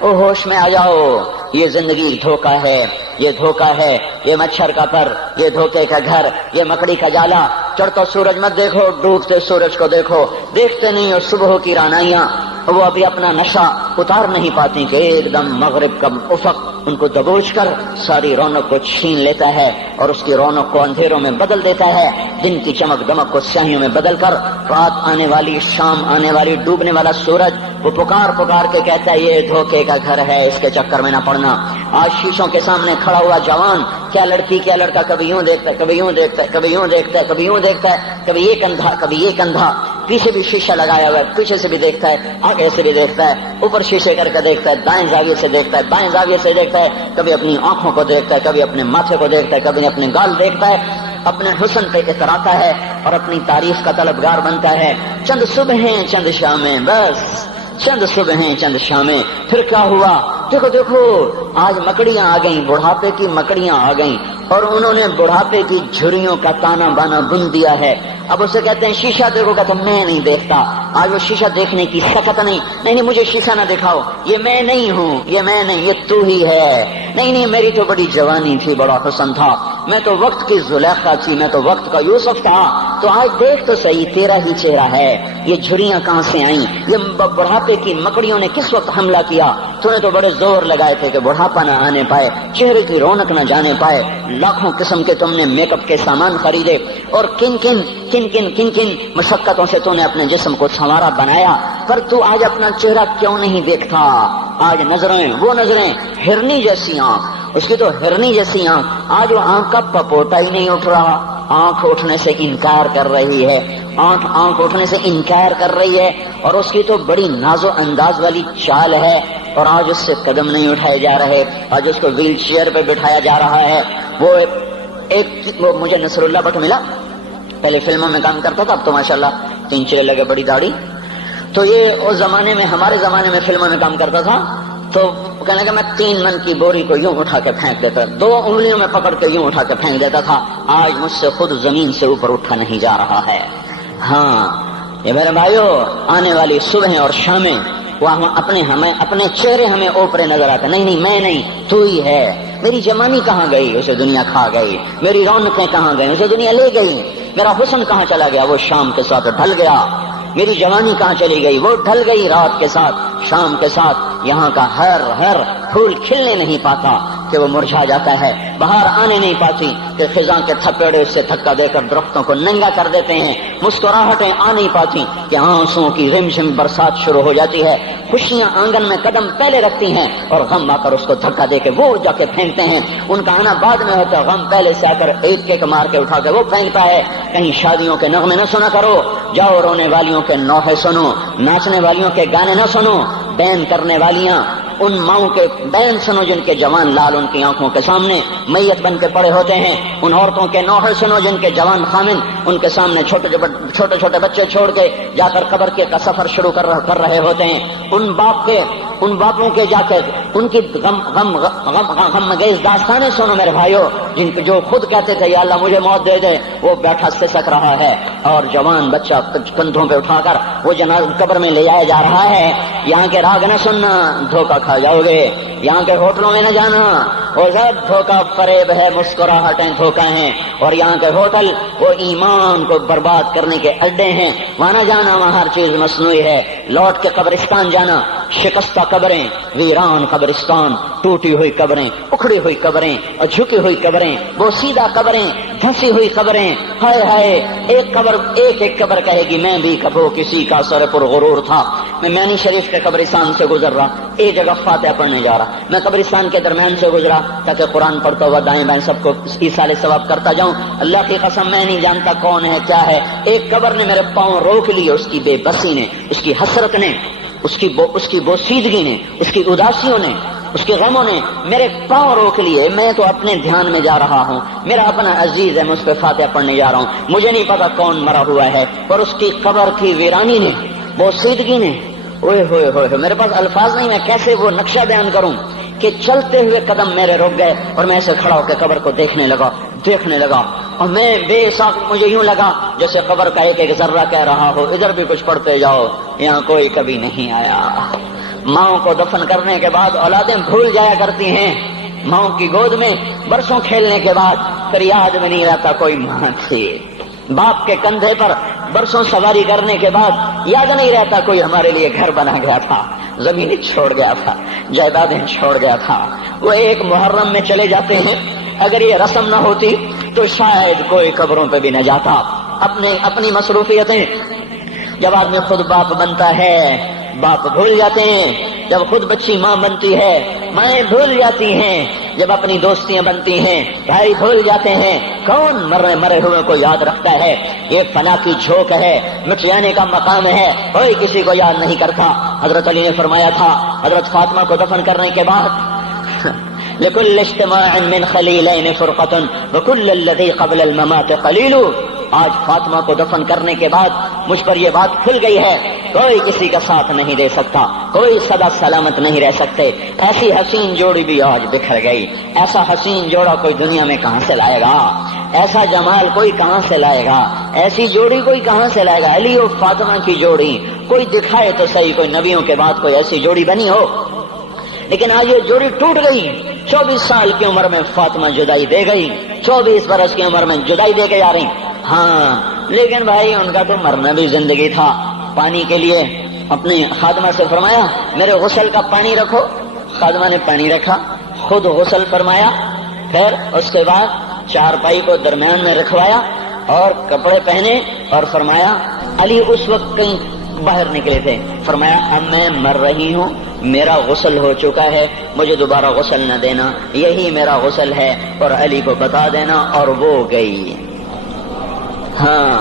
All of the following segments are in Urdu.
او ہوش میں آ جاؤ، یہ زندگی دھوکا ہے، یہ دھوکا ہے، یہ مچھر کا پر، یہ دھوکے کا گھر، یہ مکڑی کا جالا۔ چڑھتا سورج مت دیکھو، ڈوبتے سورج کو دیکھو، دیکھتے نہیں ہو صبح کی رانائیاں، وہ ابھی اپنا نشہ اتار نہیں پاتی کہ ایک دم مغرب کا افق ان کو دبوچ کر ساری رونق کو چھین لیتا ہے اور اس کی رونق کو اندھیروں میں بدل دیتا ہے، دن کی چمک دمک کو سیاہیوں میں بدل کر رات آنے والی، شام آنے والی، ڈوبنے والا سورج وہ پکار پکار کے کہتا ہے یہ دھوکے کا گھر ہے، اس کے چکر میں نہ پڑنا۔ آج شیشوں کے سامنے کھڑا ہوا جوان کیا لڑکی کیا لڑکا کبھی یوں دیکھتا ہے، کبھی یوں دیکھتا ہے، کبھی یوں دیکھتا ہے، کبھی یوں دیکھتا ہے، کبھی یہ کندھا کبھی یہ کندھا، پیچھے بھی شیشہ لگایا ہوا ہے، پیچھے سے بھی دیکھتا ہے، آگے سے بھی دیکھتا ہے، اوپر شیشے کر کے دیکھتا ہے، دائیں زاویے سے دیکھتا ہے، بائیں زاویے سے دیکھتا ہے، کبھی اپنی آنکھوں کو دیکھتا ہے، کبھی اپنے ماتھے کو دیکھتا ہے، کبھی اپنے گال دیکھتا ہے، اپنے حسن پہ اتراتا ہے اور اپنی تعریف کا طلبگار بنتا ہے۔ چند صبحیں چند شامیں، بس چند صبحیں چند شامیں، پھر کیا ہوا؟ دیکھو دیکھو آج مکڑیاں آ گئیں، بڑھاپے کی مکڑیاں آ گئیں اور انہوں نے بڑھاپے کی جھریوں کا تانا بانا بن دیا ہے۔ اب اسے کہتے ہیں شیشہ دیکھو، کہتا میں نہیں دیکھتا۔ آج وہ شیشہ دیکھنے کی سکت نہیں مجھے شیشہ نہ دکھاؤ، یہ میں نہیں ہوں، یہ میں نہیں، یہ تو ہی ہے۔ نہیں میری تو بڑی جوانی تھی، بڑا حسن تھا، میں تو وقت کی زلیخا تھی، میں تو وقت کا یوسف تھا، تو آج دیکھ تو صحیح تیرا ہی چہرہ ہے۔ یہ جھریاں کہاں سے آئیں؟ یہ بڑھاپے کی مکڑیوں نے کس وقت حملہ کیا؟ تو نے تو بڑے زور لگائے تھے کہ بڑھاپا نہ آنے پائے، چہرے کی رونق نہ جانے پائے، لاکھوں قسم کے تم نے میک اپ کے سامان خریدے اور کن کن مشقتوں سے تو نے اپنے جسم کو سنوارا بنایا، پر تو آج اپنا چہرہ کیوں نہیں دیکھتا؟ آج نظریں وہ نظریں، ہرنی جیسی آنکھ، اس کی تو ہرنی جیسی آنکھ، آج وہ آنکھ کا پپوتا ہی نہیں اٹھ رہا، آنکھ اٹھنے سے انکار کر رہی ہے، آنکھ اٹھنے سے انکار کر رہی ہے، اور اس کی تو بڑی ناز و انداز والی چال ہے، اور آج اس سے قدم نہیں اٹھائے جا رہے، آج اس کو ویل چیئر پہ بٹھایا جا رہا ہے۔ وہ مجھے نصر اللہ بٹ ملا، پہلے فلموں میں کام کرتا تھا، اب تو ماشاءاللہ 3 چلے لگے، بڑی داڑھی، تو یہ اس زمانے میں، ہمارے زمانے میں فلموں میں کام کرتا تھا، تو کہنے لگا میں 3 من کی بوری کو یوں اٹھا کے پھینک دیتا، 2 انگلیوں میں پکڑ کے یوں اٹھا کے پھینک دیتا تھا، آج مجھ سے خود زمین سے اوپر اٹھا نہیں جا رہا ہے۔ ہاں یہ میرے بھائیو، آنے والی صبح اور شامیں وہ اپنے چہرے ہمیں اوپرے نظر آتے، نہیں میں نہیں، تو ہی ہے۔ میری جوانی کہاں گئی؟ اسے دنیا کھا گئی۔ میری رونقیں کہاں گئی؟ اسے دنیا لے گئی۔ میرا حسن کہاں چلا گیا؟ وہ شام کے ساتھ ڈھل گیا۔ میری جوانی کہاں چلی گئی؟ وہ ڈھل گئی رات کے ساتھ، شام کے ساتھ۔ یہاں کا ہر پھول کھلنے نہیں پاتا کہ وہ مرجھا جاتا ہے، بہار آنے نہیں پاتی کہ خزاں کے تھپیڑے سے دھکا دے کر درختوں کو ننگا کر دیتے ہیں، مسکراہٹیں آ نہیں پاتی کہ آنسوؤں کی رمجم برسات شروع ہو جاتی ہے، خوشیاں آنگن میں قدم پہلے رکھتی ہیں اور غم آ کر اس کو دھکا دے کے وہ جا کے پھینکتے ہیں۔ ان کا آنا بعد میں ہوتا ہے، غم پہلے سے آ کر ایک مار کے اٹھا کے وہ پھینکتا ہے۔ کہیں شادیوں کے نغمے نہ سنا کرو، جاؤ رونے والیوں کے نوحے سنو، ناچنے والیوں کے گانے نہ سنو، بین کرنے والیاں ان ماؤں کے بین سنو جن کے جوان لال ان کی آنکھوں کے سامنے میت بن کے پڑے ہوتے ہیں، ان عورتوں کے نوحے سنو جن کے جوان خامن ان کے سامنے چھوٹے چھوٹے بچے چھوڑ کے جا کر قبر کے کا سفر شروع کر رہے ہوتے ہیں، ان باپوں کے جا کے ان کی غم گیز داستانیں سنو میرے بھائیو، جن کے جو خود کہتے تھے یا اللہ مجھے موت دے دے، وہ بیٹھا سسک رہا ہے اور جوان بچہ کندھوں پہ اٹھا کر وہ جنازہ قبر میں لے جایا جا رہا ہے۔ یہاں کے راگ نہ سننا، دھوکہ کھا جاؤ گے۔ یہاں کے ہوٹلوں میں نہ جانا، وہ سب دھوکہ فریب ہے، مسکراہٹیں دھوکہ ہیں، اور یہاں کے ہوٹل وہ ایمان کو برباد کرنے کے اڈے ہیں، وہاں نہ جانا، وہاں ہر چیز مصنوعی ہے۔ لوٹ کے قبرستان جانا، شکستہ قبریں، ویران قبرستان، ٹوٹی ہوئی قبریں، اکھڑی ہوئی قبریں اور جھکی ہوئی قبریں، بوسیدہ قبریں، دھنسی ہوئی قبریں، ہائے ہائے، ایک قبر کہے گی میں بھی کبھی کسی کا سر پر غرور تھا۔ میں میانی شریف کے قبرستان سے گزر رہا، ایک جگہ فاتحہ پڑھنے جا رہا، میں قبرستان کے درمیان سے گزرا تاکہ قرآن پڑھتا ہوا دائیں بائیں سب کو ایصال ثواب کرتا جاؤں۔ اللہ کی قسم میں نہیں جانتا کون ہے کیا ہے، ایک قبر نے میرے پاؤں روک لیے، اس کی بے بسی نے، اس کی حسرت نے، اس کی بوسیدگی نے، اس کی اداسیوں نے، اس کے غموں نے میرے پاؤں روک لیے۔ میں تو اپنے دھیان میں جا رہا ہوں، میرا اپنا عزیز ہے، میں اس پہ فاتحہ پڑھنے جا رہا ہوں، مجھے نہیں پتا کون مرا ہوا ہے، اور اس کی قبر کی ویرانی نے، بوسیدگی نے، اوئے ہوئے ہوئے، میرے پاس الفاظ نہیں، میں کیسے وہ نقشہ بیان کروں کہ چلتے ہوئے قدم میرے رک گئے اور میں ایسے کھڑا ہو کے قبر کو دیکھنے لگا، اور میں بے ساکھ مجھے یوں لگا جیسے قبر کا ایک ذرہ کہہ رہا ہو ادھر بھی کچھ پڑھتے جاؤ، یہاں کوئی کبھی نہیں آیا، ماؤں کو دفن کرنے کے بعد اولادیں بھول جایا کرتی ہیں، ماؤں کی گود میں برسوں کھیلنے کے بعد پھر یاد میں نہیں رہتا کوئی ماں تھی، باپ کے کندھے پر برسوں سواری کرنے کے بعد یاد نہیں رہتا کوئی ہمارے لیے گھر بنا گیا تھا، زمینیں چھوڑ گیا تھا، جائیدادیں چھوڑ گیا تھا، وہ ایک محرم میں چلے جاتے ہیں۔ اگر یہ رسم نہ ہوتی تو شاید کوئی قبروں پہ بھی نہ جاتا۔ اپنی مصروفیتیں، جب آدمی خود باپ بنتا ہے باپ بھول جاتے ہیں، جب خود بچی ماں بنتی ہے مائیں بھول جاتی ہیں، جب اپنی دوستیاں بنتی ہیں بھائی بھول جاتے ہیں، کون مرے ہوئے کو یاد رکھتا ہے؟ یہ فنا کی جھوک ہے، مٹ جانے کا مقام ہے، کوئی کسی کو یاد نہیں کرتا۔ حضرت علی نے فرمایا تھا حضرت فاطمہ کو دفن کرنے کے بعد لكل اجتماع من خليلين فرقة وكل الذي قبل الممات قليل۔ آج فاطمہ کو دفن کرنے کے بعد مجھ پر یہ بات کھل گئی ہے، کوئی کسی کا ساتھ نہیں دے سکتا، کوئی سدا سلامت نہیں رہ سکتے۔ ایسی حسین جوڑی بھی آج بکھر گئی، ایسا حسین جوڑا کوئی دنیا میں کہاں سے لائے گا؟ ایسا جمال کوئی کہاں سے لائے گا؟ ایسی جوڑی کوئی کہاں سے لائے گا؟ علی اور فاطمہ کی جوڑی کوئی دکھائے تو صحیح، کوئی نبیوں کے بعد کوئی ایسی جوڑی بنی ہو، لیکن آج یہ جوڑی ٹوٹ گئی۔ 24 سال کی عمر میں فاطمہ جدائی دے گئی، 24 برس کی عمر میں جدائی دے کے جا رہی۔ ہاں لیکن بھائی ان کا تو مرنا بھی زندگی تھا۔ پانی کے لیے اپنی خادمہ سے فرمایا میرے غسل کا پانی رکھو، خادمہ نے پانی رکھا، خود غسل فرمایا، پھر اس کے بعد چارپائی کو درمیان میں رکھوایا اور کپڑے پہنے اور فرمایا علی اس وقت کہیں باہر نکلے تھے، فرمایا اب میں مر رہی ہوں، میرا غسل ہو چکا ہے، مجھے دوبارہ غسل نہ دینا، یہی میرا غسل ہے اور علی کو بتا دینا، اور وہ گئی۔ ہاں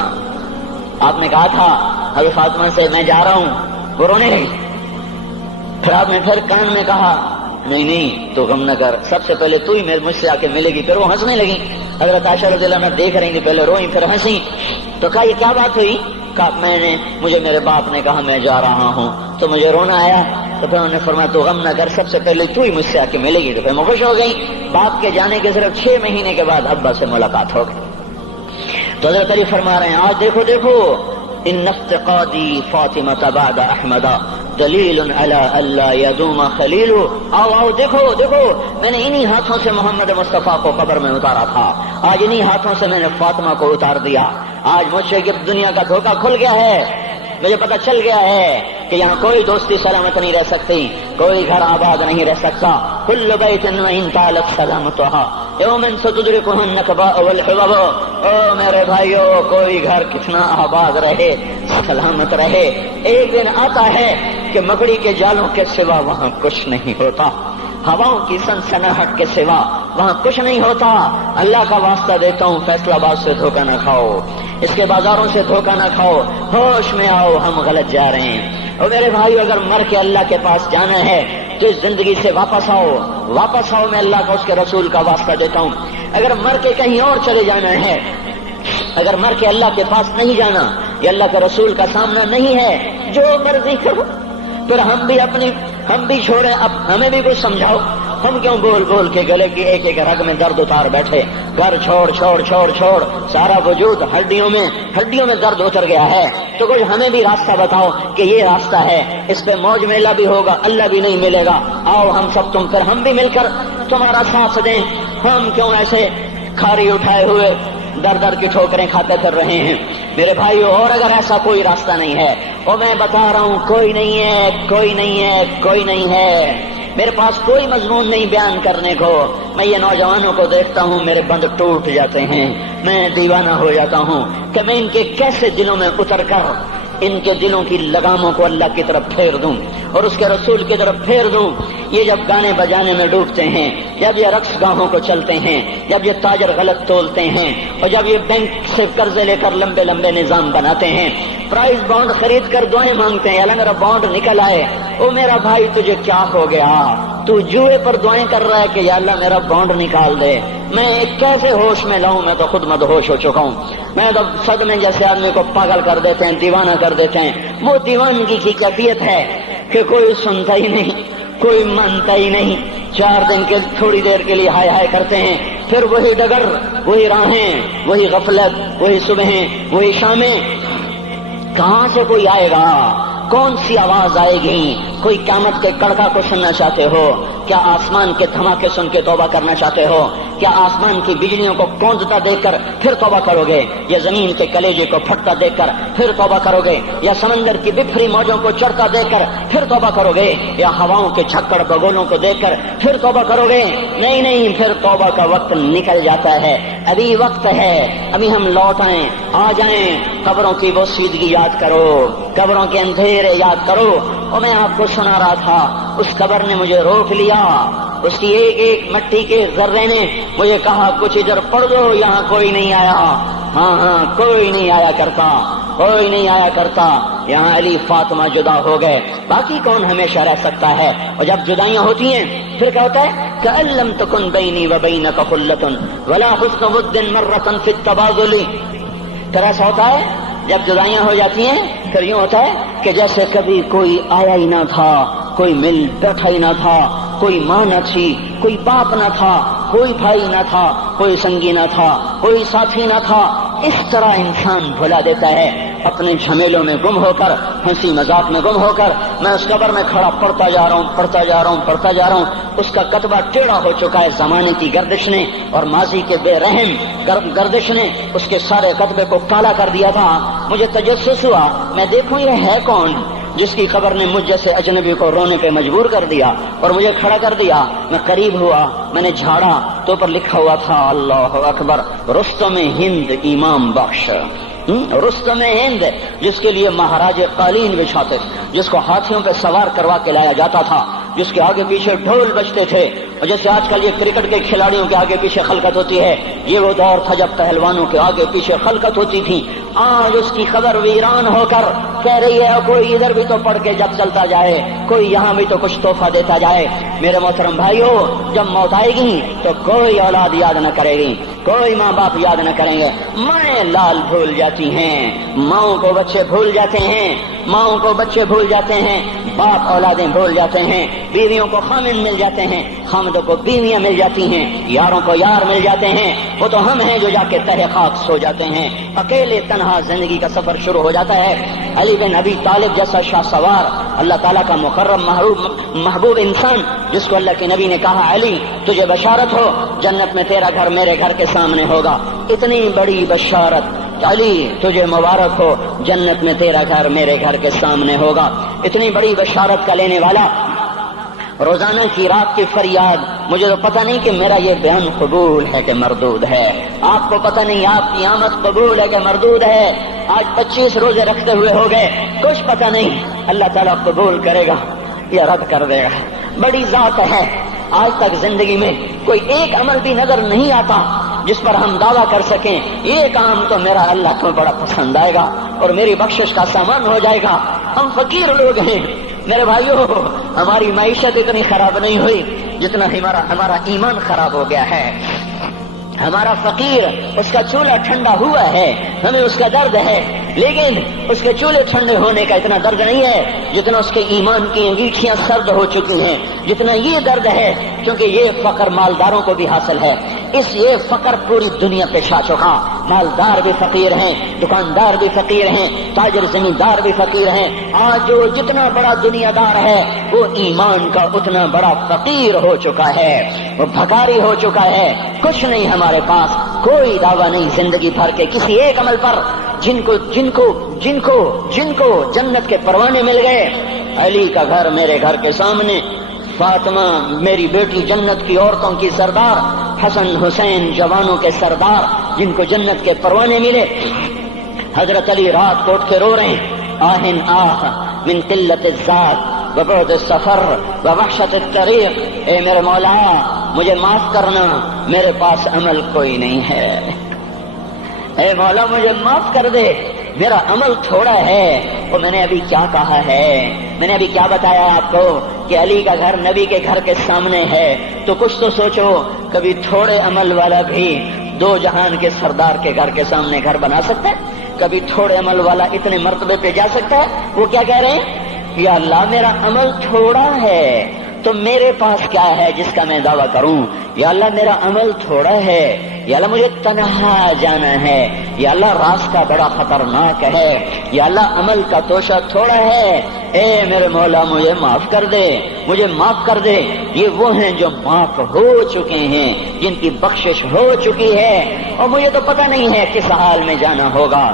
آپ نے کہا تھا حضرت فاطمہ سے میں جا رہا ہوں، وہ رونے لگی، پھر آپ نے پھر کان میں کہا نہیں تو غم نہ کر، سب سے پہلے تو ہی مجھ سے آ کے ملے گی۔ پھر وہ ہنسنے لگی، حضرت عائشہ رضی اللہ عنہا دیکھ رہی تھی، پہلے روئی پھر ہنسی، تو کہا یہ کیا بات ہوئی؟ کہا مجھے میرے باپ نے کہا میں جا رہا ہوں تو مجھے رونا آیا، تو پھر انہوں نے فرمایا تو غم نہ کر، سب سے پہلے تو ہی مجھ سے آ کے ملے گی۔ تو پھر میں خوش ہو گئی۔ باپ کے جانے کے صرف 6 مہینے کے بعد ابا سے ملاقات ہو گئی۔ تو حضرت علی فرما رہے ہیں آج دیکھو ان افتقادی فاطمہ بعد احمد دلیل علی اللہ یدوم خلیل۔ آؤ دیکھو میں نے انہی ہاتھوں سے محمد مصطفیٰ کو قبر میں اتارا تھا، آج انہی ہاتھوں سے میں نے فاطمہ کو اتار دیا۔ آج مجھ سے دنیا کا دھوکہ کھل گیا ہے، مجھے پتہ چل گیا ہے کہ یہاں کوئی دوستی سلامت نہیں رہ سکتی، کوئی گھر آباد نہیں رہ سکتا۔ کل بیت وإن طالت سلامتها یوم ستدرکہ النکباء والحباب۔ او میرے بھائیو، کوئی گھر کتنا آباد رہے، سلامت رہے، ایک دن آتا ہے کہ مکڑی کے جالوں کے سوا وہاں کچھ نہیں ہوتا، ہواؤں کی سنسناہٹ کے سوا وہاں کچھ نہیں ہوتا۔ اللہ کا واسطہ دیتا ہوں فیصلہ آباد سے دھوکہ نہ کھاؤ، اس کے بازاروں سے دھوکہ نہ کھاؤ، ہوش میں آؤ، ہم غلط جا رہے ہیں۔ اور میرے بھائیو، اگر مر کے اللہ کے پاس جانا ہے تو اس زندگی سے واپس آؤ، میں اللہ کا اس کے رسول کا واسطہ دیتا ہوں۔ اگر مر کے کہیں اور چلے جانا ہے، اگر مر کے اللہ کے پاس نہیں جانا یا اللہ کے رسول کا سامنا نہیں ہے، جو مرضی کرو، پھر ہم بھی چھوڑیں، اب ہمیں بھی کچھ سمجھاؤ، ہم کیوں بول کے گلے کی ایک رگ میں درد اتار بیٹھے؟ گھر چھوڑ سارا وجود ہڈیوں میں درد اتر گیا ہے، تو کچھ ہمیں بھی راستہ بتاؤ کہ یہ راستہ ہے، اس پہ موج میلہ بھی ہوگا، اللہ بھی نہیں ملے گا، آؤ ہم سب تم پھر ہم بھی مل کر تمہارا ساتھ دیں۔ ہم کیوں ایسے کھاری اٹھائے ہوئے در کی ٹھوکریں کھاتے پھر رہے ہیں؟ میرے بھائیو، اور اگر ایسا کوئی راستہ نہیں ہے، اور میں بتا رہا ہوں کوئی نہیں ہے، میرے پاس کوئی مضمون نہیں بیان کرنے کو، میں یہ نوجوانوں کو دیکھتا ہوں میرے بند ٹوٹ جاتے ہیں، میں دیوانہ ہو جاتا ہوں کہ میں ان کے کیسے دلوں میں اتر کر ان کے دلوں کی لگاموں کو اللہ کی طرف پھیر دوں اور اس کے رسول کی طرف پھیر دوں۔ یہ جب گانے بجانے میں ڈوبتے ہیں، جب یہ رقص گاہوں کو چلتے ہیں، جب یہ تاجر غلط تولتے ہیں، اور جب یہ بینک سے قرضے لے کر لمبے نظام بناتے ہیں، پرائز بانڈ خرید کر دعائیں مانگتے ہیں اللہ میرا بانڈ نکل آئے۔ او میرا بھائی، تجھے کیا ہو گیا؟ تو جوئے پر دعائیں کر رہا ہے کہ یا اللہ میرا بانڈ نکال دے۔ میں کیسے ہوش میں لاؤں؟ میں تو خود مدہوش ہو چکا ہوں۔ میں تو صدمے جیسے آدمی کو پاگل کر دیتے ہیں، دیوانہ کر دیتے ہیں۔ وہ دیوانگی کی کیفیت ہے کہ کوئی سنتا ہی نہیں، کوئی مانتا ہی نہیں، 4 دن کے تھوڑی دیر کے لیے ہائے کرتے ہیں، پھر وہی ڈگر، وہی راہیں، وہی غفلت، وہی صبحیں، وہی شامیں۔ کہاں سے کوئی آئے گا؟ کون سی آواز آئے گی؟ کوئی قیامت کے کڑکا کو سننا چاہتے ہو؟ کیا آسمان کے دھماکے سن کے توبہ کرنا چاہتے ہو؟ کیا آسمان کی بجلیوں کو گونجتا دیکھ کر پھر توبہ کرو گے، یا زمین کے کلیجے کو پھٹتا دیکھ کر پھر توبہ کرو گے، یا سمندر کی بکھری موجوں کو چڑھتا دیکھ کر پھر توبہ کرو گے، یا ہواؤں کے جھکڑ بگولوں کو دیکھ کر پھر توبہ کرو گے؟ نہیں نہیں، پھر توبہ کا وقت نکل جاتا ہے، ابھی وقت ہے، ابھی ہم لوٹ آئیں، آ جائیں۔ قبروں کی وہ سیدگی یاد کرو، قبروں کے اندھیرے یاد کرو۔ اور میں آپ کو سنا رہا تھا، اس قبر نے مجھے روک لیا، اس کی ایک ایک مٹی کے ذرے نے مجھے کہا کچھ ادھر پڑھ دو، یہاں کوئی نہیں آیا۔ ہاں کوئی نہیں آیا کرتا، کوئی نہیں آیا کرتا۔ یہاں علی فاطمہ جدا ہو گئے، باقی کون ہمیشہ رہ سکتا ہے؟ اور جب جدائیاں ہوتی ہیں پھر کیا ہوتا ہے؟ كأن لم تكن بيني وبينك خلة ولا حسن ود مرة في التبادل۔ پھر ایسا ہوتا ہے جب جدائیاں ہو جاتی ہیں پھر یوں ہوتا ہے کہ جیسے کبھی کوئی آیا ہی نہ تھا، کوئی مل بیٹھا ہی نہ تھا، کوئی ماں نہ تھی، کوئی باپ نہ تھا، کوئی بھائی نہ تھا، کوئی سنگی نہ تھا، کوئی ساتھی نہ تھا۔ اس طرح انسان بھلا دیتا ہے اپنے جھمیلوں میں گم ہو کر، ہنسی مذاق میں گم ہو کر۔ میں اس قبر میں کھڑا پڑھتا جا رہا ہوں، پڑھتا جا رہا ہوں، پڑھتا جا رہا ہوں۔ اس کا کتبہ ٹیڑھا ہو چکا ہے زمانے کی گردش نے اور ماضی کے بے رحم گردش نے اس کے سارے کتبے کو کالا کر دیا تھا۔ مجھے تجسس ہوا، میں دیکھوں یہ ہے کون جس کی خبر نے مجھ جیسے اجنبی کو رونے پہ مجبور کر دیا اور مجھے کھڑا کر دیا۔ میں قریب ہوا، میں نے جھاڑا تو پر لکھا ہوا تھا اللہ اکبر، رستم ہند امام بخش۔ رستم ہند، جس کے لیے مہاراج قالین بچھاتے، جس کو ہاتھیوں پہ سوار کروا کے لایا جاتا تھا، جس کے آگے پیچھے ڈھول بجتے تھے، اور جیسے آج کل یہ کرکٹ کے کھلاڑیوں کے آگے پیچھے خلقت ہوتی ہے، یہ وہ دور تھا جب پہلوانوں کے آگے پیچھے خلقت ہوتی تھی۔ آج اس کی خبر ویران ہو کر کہہ رہی ہے کوئی ادھر بھی تو پڑھ کے جب چلتا جائے، کوئی یہاں بھی تو کچھ تحفہ دیتا جائے۔ میرے محترم بھائیو، جب موت آئے گی تو کوئی اولاد یاد نہ کرے گی، کوئی ماں باپ یاد نہ کریں گے، مائیں لال بھول جاتی ہیں، ماؤں کو بچے بھول جاتے ہیں، ماؤں کو بچے بھول جاتے ہیں، باپ اولادیں بھول جاتے ہیں، بیویوں کو خامن مل جاتے ہیں، خامدوں کو بیویاں مل جاتی ہیں، یاروں کو یار مل جاتے ہیں۔ وہ تو ہم ہیں جو جا کے تہہ خاک سو جاتے ہیں، اکیلے تنہا زندگی کا سفر شروع ہو جاتا ہے۔ علی بن ابی طالب جیسا شاہ سوار، اللہ تعالیٰ کا مکرم محبوب انسان، جس کو اللہ کے نبی نے کہا علی تجھے بشارت ہو، جنت میں تیرا گھر میرے گھر کے سامنے ہوگا، اتنی بڑی بشارت، علی تجھے مبارک ہو، جنت میں تیرا گھر میرے گھر کے سامنے ہوگا۔ اتنی بڑی بشارت کا لینے والا، روزانہ کی رات کی فریاد، مجھے تو پتہ نہیں کہ میرا یہ بیان قبول ہے کہ مردود ہے، آپ کو پتہ نہیں آپ کی آمد قبول ہے کہ مردود ہے۔ آج 25 روزے رکھتے ہوئے ہو گئے، کچھ پتہ نہیں اللہ تعالیٰ قبول کرے گا یا رد کر دے گا، بڑی ذات ہے۔ آج تک زندگی میں کوئی ایک عمل بھی نظر نہیں آتا جس پر ہم دعویٰ کر سکیں یہ کام تو میرا اللہ کو بڑا پسند آئے گا اور میری بخشش کا سامان ہو جائے گا۔ ہم فقیر لوگ ہیں میرے بھائیو، ہماری معیشت اتنی خراب نہیں ہوئی جتنا ہمارا ایمان خراب ہو گیا ہے۔ ہمارا فقیر، اس کا چولہا ٹھنڈا ہوا ہے، ہمیں اس کا درد ہے، لیکن اس کے چولہے ٹھنڈے ہونے کا اتنا درد نہیں ہے جتنا اس کے ایمان کی انگیٹھیاں سرد ہو چکی ہیں، جتنا یہ درد ہے، کیونکہ یہ فقر مالداروں کو بھی حاصل ہے۔ یہ فقر پوری دنیا پہ چھا چکا، مالدار بھی فقیر ہیں، دکاندار بھی فقیر ہیں، تاجر زمیندار بھی فقیر ہیں۔ آج جو جتنا بڑا دنیا دار ہے وہ ایمان کا اتنا بڑا فقیر ہو چکا ہے، وہ بھکاری ہو چکا ہے۔ کچھ نہیں ہمارے پاس، کوئی دعویٰ نہیں زندگی بھر کے کسی ایک عمل پر، جن کو جنت کے پروانے مل گئے۔ علی کا گھر میرے گھر کے سامنے، فاطمہ میری بیٹی جنت کی عورتوں کی سردار، حسن حسین جوانوں کے سردار جن کو جنت کے پروانے ملے۔ حضرت علی رات کو اٹھ کے رو رہے ہیں، آہن آہ من قلت الذات وبعد السفر ووحشت الطریق، اے میرے مولا مجھے معاف کرنا، میرے پاس عمل کوئی نہیں ہے، اے مولا مجھے معاف کر دے، میرا عمل تھوڑا ہے۔ اور میں نے ابھی کیا کہا ہے، میں نے ابھی کیا بتایا آپ کو کہ علی کا گھر نبی کے گھر کے سامنے ہے، تو کچھ تو سوچو، کبھی تھوڑے عمل والا بھی دو جہان کے سردار کے گھر کے سامنے گھر بنا سکتا ہے؟ کبھی تھوڑے عمل والا اتنے مرتبے پہ جا سکتا ہے؟ وہ کیا کہہ رہے ہیں، یا اللہ میرا عمل تھوڑا ہے تو میرے پاس کیا ہے جس کا میں دعویٰ کروں؟ یا اللہ میرا عمل تھوڑا ہے، یا اللہ مجھے تنہا جانا ہے، یا اللہ راستہ بڑا خطرناک ہے، یا اللہ عمل کا توشہ تھوڑا ہے، اے میرے مولا مجھے معاف کر دے، مجھے معاف کر دے۔ یہ وہ ہیں جو معاف ہو چکے ہیں، جن کی بخشش ہو چکی ہے، اور مجھے تو پتہ نہیں ہے کس حال میں جانا ہوگا،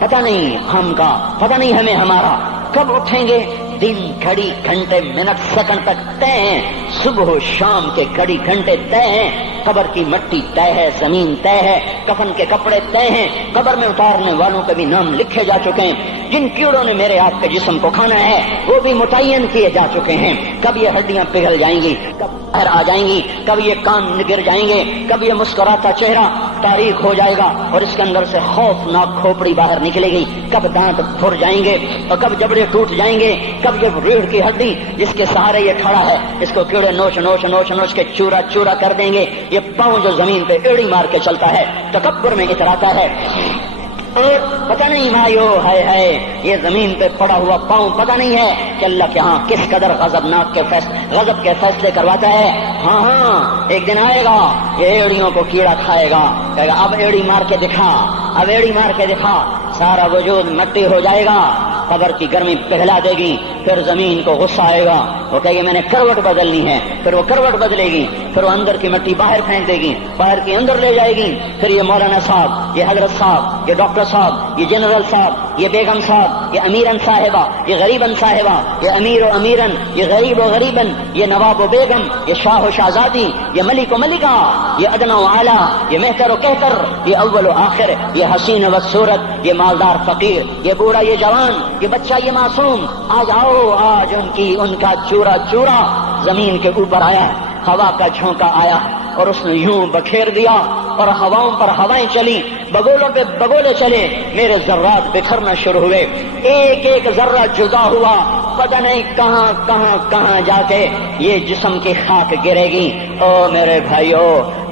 پتہ نہیں ہم کا، پتہ نہیں ہمیں ہمارا کب اٹھیں گے۔ دن گھڑی گھنٹے منٹ سیکنڈ تک طے ہیں، صبح و شام کے گھڑی گھنٹے طے ہیں، قبر کی مٹی طے ہے، زمین طے ہے، کفن کے کپڑے طے ہیں، قبر میں اتارنے والوں کے بھی نام لکھے جا چکے ہیں، جن کیڑوں نے میرے آپ کے جسم کو کھانا ہے وہ بھی متعین کیے جا چکے ہیں۔ کب یہ ہڈیاں پگھل جائیں گی، کب باہر آ جائیں گی، کب یہ کان گر جائیں گے، کب یہ مسکراتا چہرہ تاریخ ہو جائے گا اور اس کے اندر سے خوفناک کھوپڑی باہر نکلے گی، کب دانت پھر جائیں گے اور کب جبڑے ٹوٹ جائیں گے، کب یہ ریڑھ کی ہڈی جس کے سہارے یہ کھڑا ہے اس کو کیڑے نوچ نوچ نوچ نوچ کے چورا چورا کر دیں گے، یہ پاؤں جو زمین پہ ایڑی مار کے چلتا ہے تکبر میں اتراتا ہے، اور پتہ نہیں بھائیو ہے یہ زمین پہ پڑا ہوا پاؤں پتہ نہیں ہے کہ اللہ کے ہاں کس قدر غضب کے فیصلے کرواتا ہے۔ ہاں ایک دن آئے گا یہ ایڑیوں کو کیڑا کھائے گا، کہے گا اب ایڑی مار کے دکھا، اب ایڑی مار کے دکھا، سارا وجود مٹی ہو جائے گا، قبر کی گرمی پگھلا دے گی، پھر زمین کو غصہ آئے گا، وہ کہے گی میں نے کروٹ بدلنی ہے، پھر وہ کروٹ بدلے گی، پھر وہ اندر کی مٹی باہر پھینک دے گی، باہر کی اندر لے جائے گی، پھر یہ مولانا صاحب، یہ حضرت صاحب، یہ ڈاکٹر صاحب، یہ جنرل صاحب، یہ بیگم صاحب، یہ امیرن صاحبہ، یہ غریبن صاحبہ، یہ امیر و امیرن، یہ غریب و غریبن، یہ نواب و بیگم، یہ شاہ و شہزادی، یہ ملک و ملکہ، یہ ادنا و اعلیٰ، یہ مہتر و کہتر، یہ اول و آخر، یہ حسین و صورت، یہ مالدار فقیر، یہ بوڑھا یہ جوان، یہ بچہ یہ معصوم، آج آؤ، آج ان کا چورا چورا زمین کے اوپر آیا، ہوا کا جھونکا آیا اور اس نے یوں بکھیر دیا اور ہواؤں پر ہوائیں چلی، بگولوں پہ بگولے چلے، میرے ذرات بکھرنا شروع ہوئے، ایک ایک ذرہ جدا ہوا، پتہ نہیں کہاں کہاں کہاں جا کے یہ جسم کی خاک گرے گی۔ او میرے بھائیو،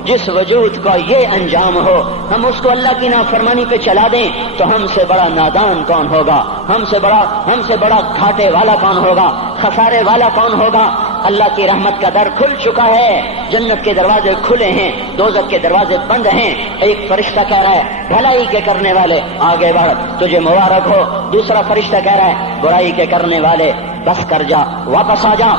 جس وجود کا یہ انجام ہو، ہم اس کو اللہ کی نافرمانی پہ چلا دیں تو ہم سے بڑا نادان کون ہوگا، ہم سے بڑا گھاٹے والا کون ہوگا، خسارے والا کون ہوگا۔ اللہ کی رحمت کا در کھل چکا ہے، جنت کے دروازے کھلے ہیں، دوزخ کے دروازے بند ہیں۔ ایک فرشتہ کہہ رہا ہے بھلائی کے کرنے والے آگے بڑھ، تجھے مبارک ہو، دوسرا فرشتہ کہہ رہا ہے برائی کے کرنے والے بس کر جا، واپس آ جا۔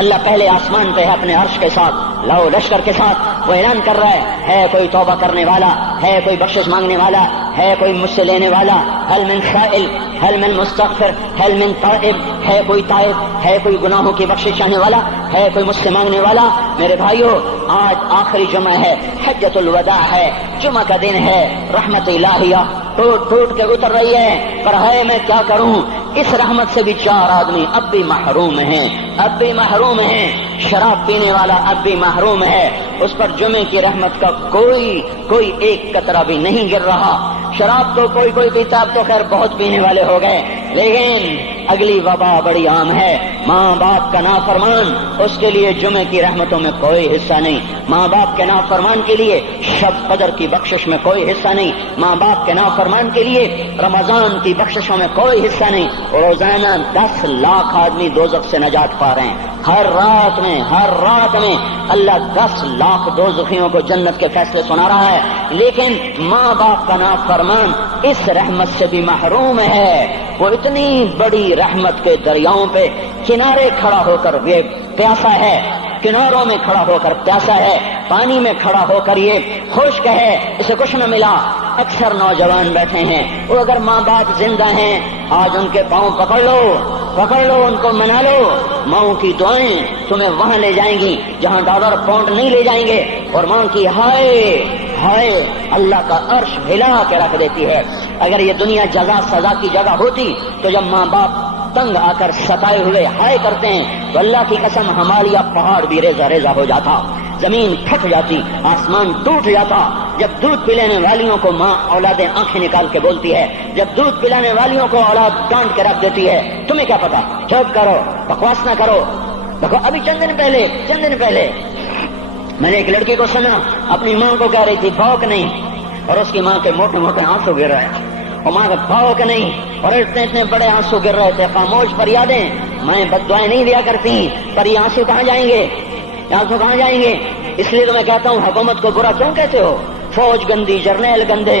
اللہ پہلے آسمان پہ ہے اپنے عرش کے ساتھ، لاؤ لشکر کے ساتھ، وہ اعلان کر رہا ہے کوئی توبہ کرنے والا، ہے کوئی بخشش مانگنے والا، ہے کوئی مجھ سے لینے والا، هل من سائل، هل من مستغفر، هل من تائب، ہے کوئی تائب، ہے کوئی گناہوں کی بخشش چاہنے والا، ہے کوئی مجھ سے مانگنے والا۔ میرے بھائیو، آج آخری جمعہ ہے، حجۃ الوداع ہے، جمعہ کا دن ہے، رحمت الہیہ ٹوٹ ٹوٹ کے اتر رہی ہے، پر ہے میں کیا کروں، اس رحمت سے بھی 4 آدمی اب بھی محروم ہیں، اب بھی محروم ہیں۔ شراب پینے والا اب بھی محروم ہے، اس پر جمعے کی رحمت کا کوئی ایک قطرہ بھی نہیں گر رہا۔ شراب تو کوئی پیتا، اب تو خیر بہت پینے والے ہو گئے، لیکن اگلی وبا بڑی عام ہے، ماں باپ کا نافرمان، اس کے لیے جمعے کی رحمتوں میں کوئی حصہ نہیں، ماں باپ کے نافرمان کے لیے شب قدر کی بخشش میں کوئی حصہ نہیں، ماں باپ کے نافرمان کے لیے رمضان کی بخششوں میں کوئی حصہ نہیں۔ روزانہ 10 لاکھ آدمی دوزخ سے نجات پا رہے ہیں، ہر رات میں اللہ 10 لاکھ دوزخیوں کو جنت کے فیصلے سنا رہا ہے، لیکن ماں باپ کا نافرمان اس رحمت سے بھی محروم ہے۔ وہ اتنی بڑی رحمت کے دریاؤں پہ کنارے کھڑا ہو کر یہ پیاسا ہے، کناروں میں کھڑا ہو کر پیاسا ہے، پانی میں کھڑا ہو کر یہ خشک ہے، اسے کچھ نہ ملا۔ اکثر نوجوان بیٹھے ہیں، وہ اگر ماں باپ زندہ ہیں آج ان کے پاؤں پکڑ لو، ان کو منا لو، ماؤں کی دعائیں تمہیں وہاں لے جائیں گی جہاں ڈالر پاؤنڈ نہیں لے جائیں گے، اور ماں کی ہائے اللہ کا عرش ہلا کے رکھ دیتی ہے۔ اگر یہ دنیا جزا سزا کی جگہ ہوتی تو جب ماں باپ تنگ آ کر ستائے ہوئے ہائے کرتے ہیں تو اللہ کی قسم ہمارا پہاڑ بھی ریزہ ریزہ ہو جاتا، زمین پھٹ جاتی، آسمان ٹوٹ جاتا۔ جب دودھ پلانے والیوں کو ماں اولادیں آنکھیں نکال کے بولتی ہے، جب دودھ پلانے والیوں کو اولاد ڈانٹ کے رکھ دیتی ہے، تمہیں کیا پتا، چپ کرو، بکواس نہ کرو۔ دیکھو ابھی چند دن پہلے میں نے ایک لڑکی کو سنا، اپنی ماں کو کہہ رہی تھی بھوک نہیں، اور اس کی ماں کے موٹے موٹے آنسو گر رہے ہیں، اور ماں کا بھوک نہیں، اور اتنے بڑے آنسو گر رہے تھے۔ خاموش فریادیں، میں بد دعائیں نہیں دیا کرتی، پر یہ آنسو کہاں جائیں گے؟ اس لیے تو میں کہتا ہوں حکومت کو برا کیوں کہتے ہو؟ فوج گندی، جرنیل گندے،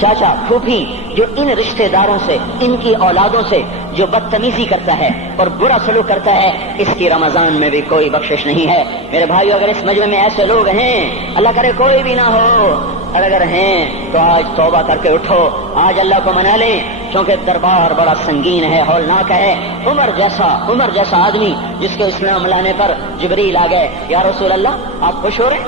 چاچا پھوپھی جو ان رشتہ داروں سے، ان کی اولادوں سے جو بدتمیزی کرتا ہے اور برا سلوک کرتا ہے، اس کی رمضان میں بھی کوئی بخشش نہیں ہے۔ میرے بھائیو، اگر اس مجمع میں ایسے لوگ ہیں، اللہ کرے کوئی بھی نہ ہو، اور اگر ہیں تو آج توبہ کر کے اٹھو، آج اللہ کو منا لیں، کیونکہ دربار بڑا سنگین ہے، ہولناک ہے۔ عمر جیسا آدمی جس کے اسلام لانے پر جبریل آ گئے، یا رسول اللہ آپ خوش ہو رہے ہیں؟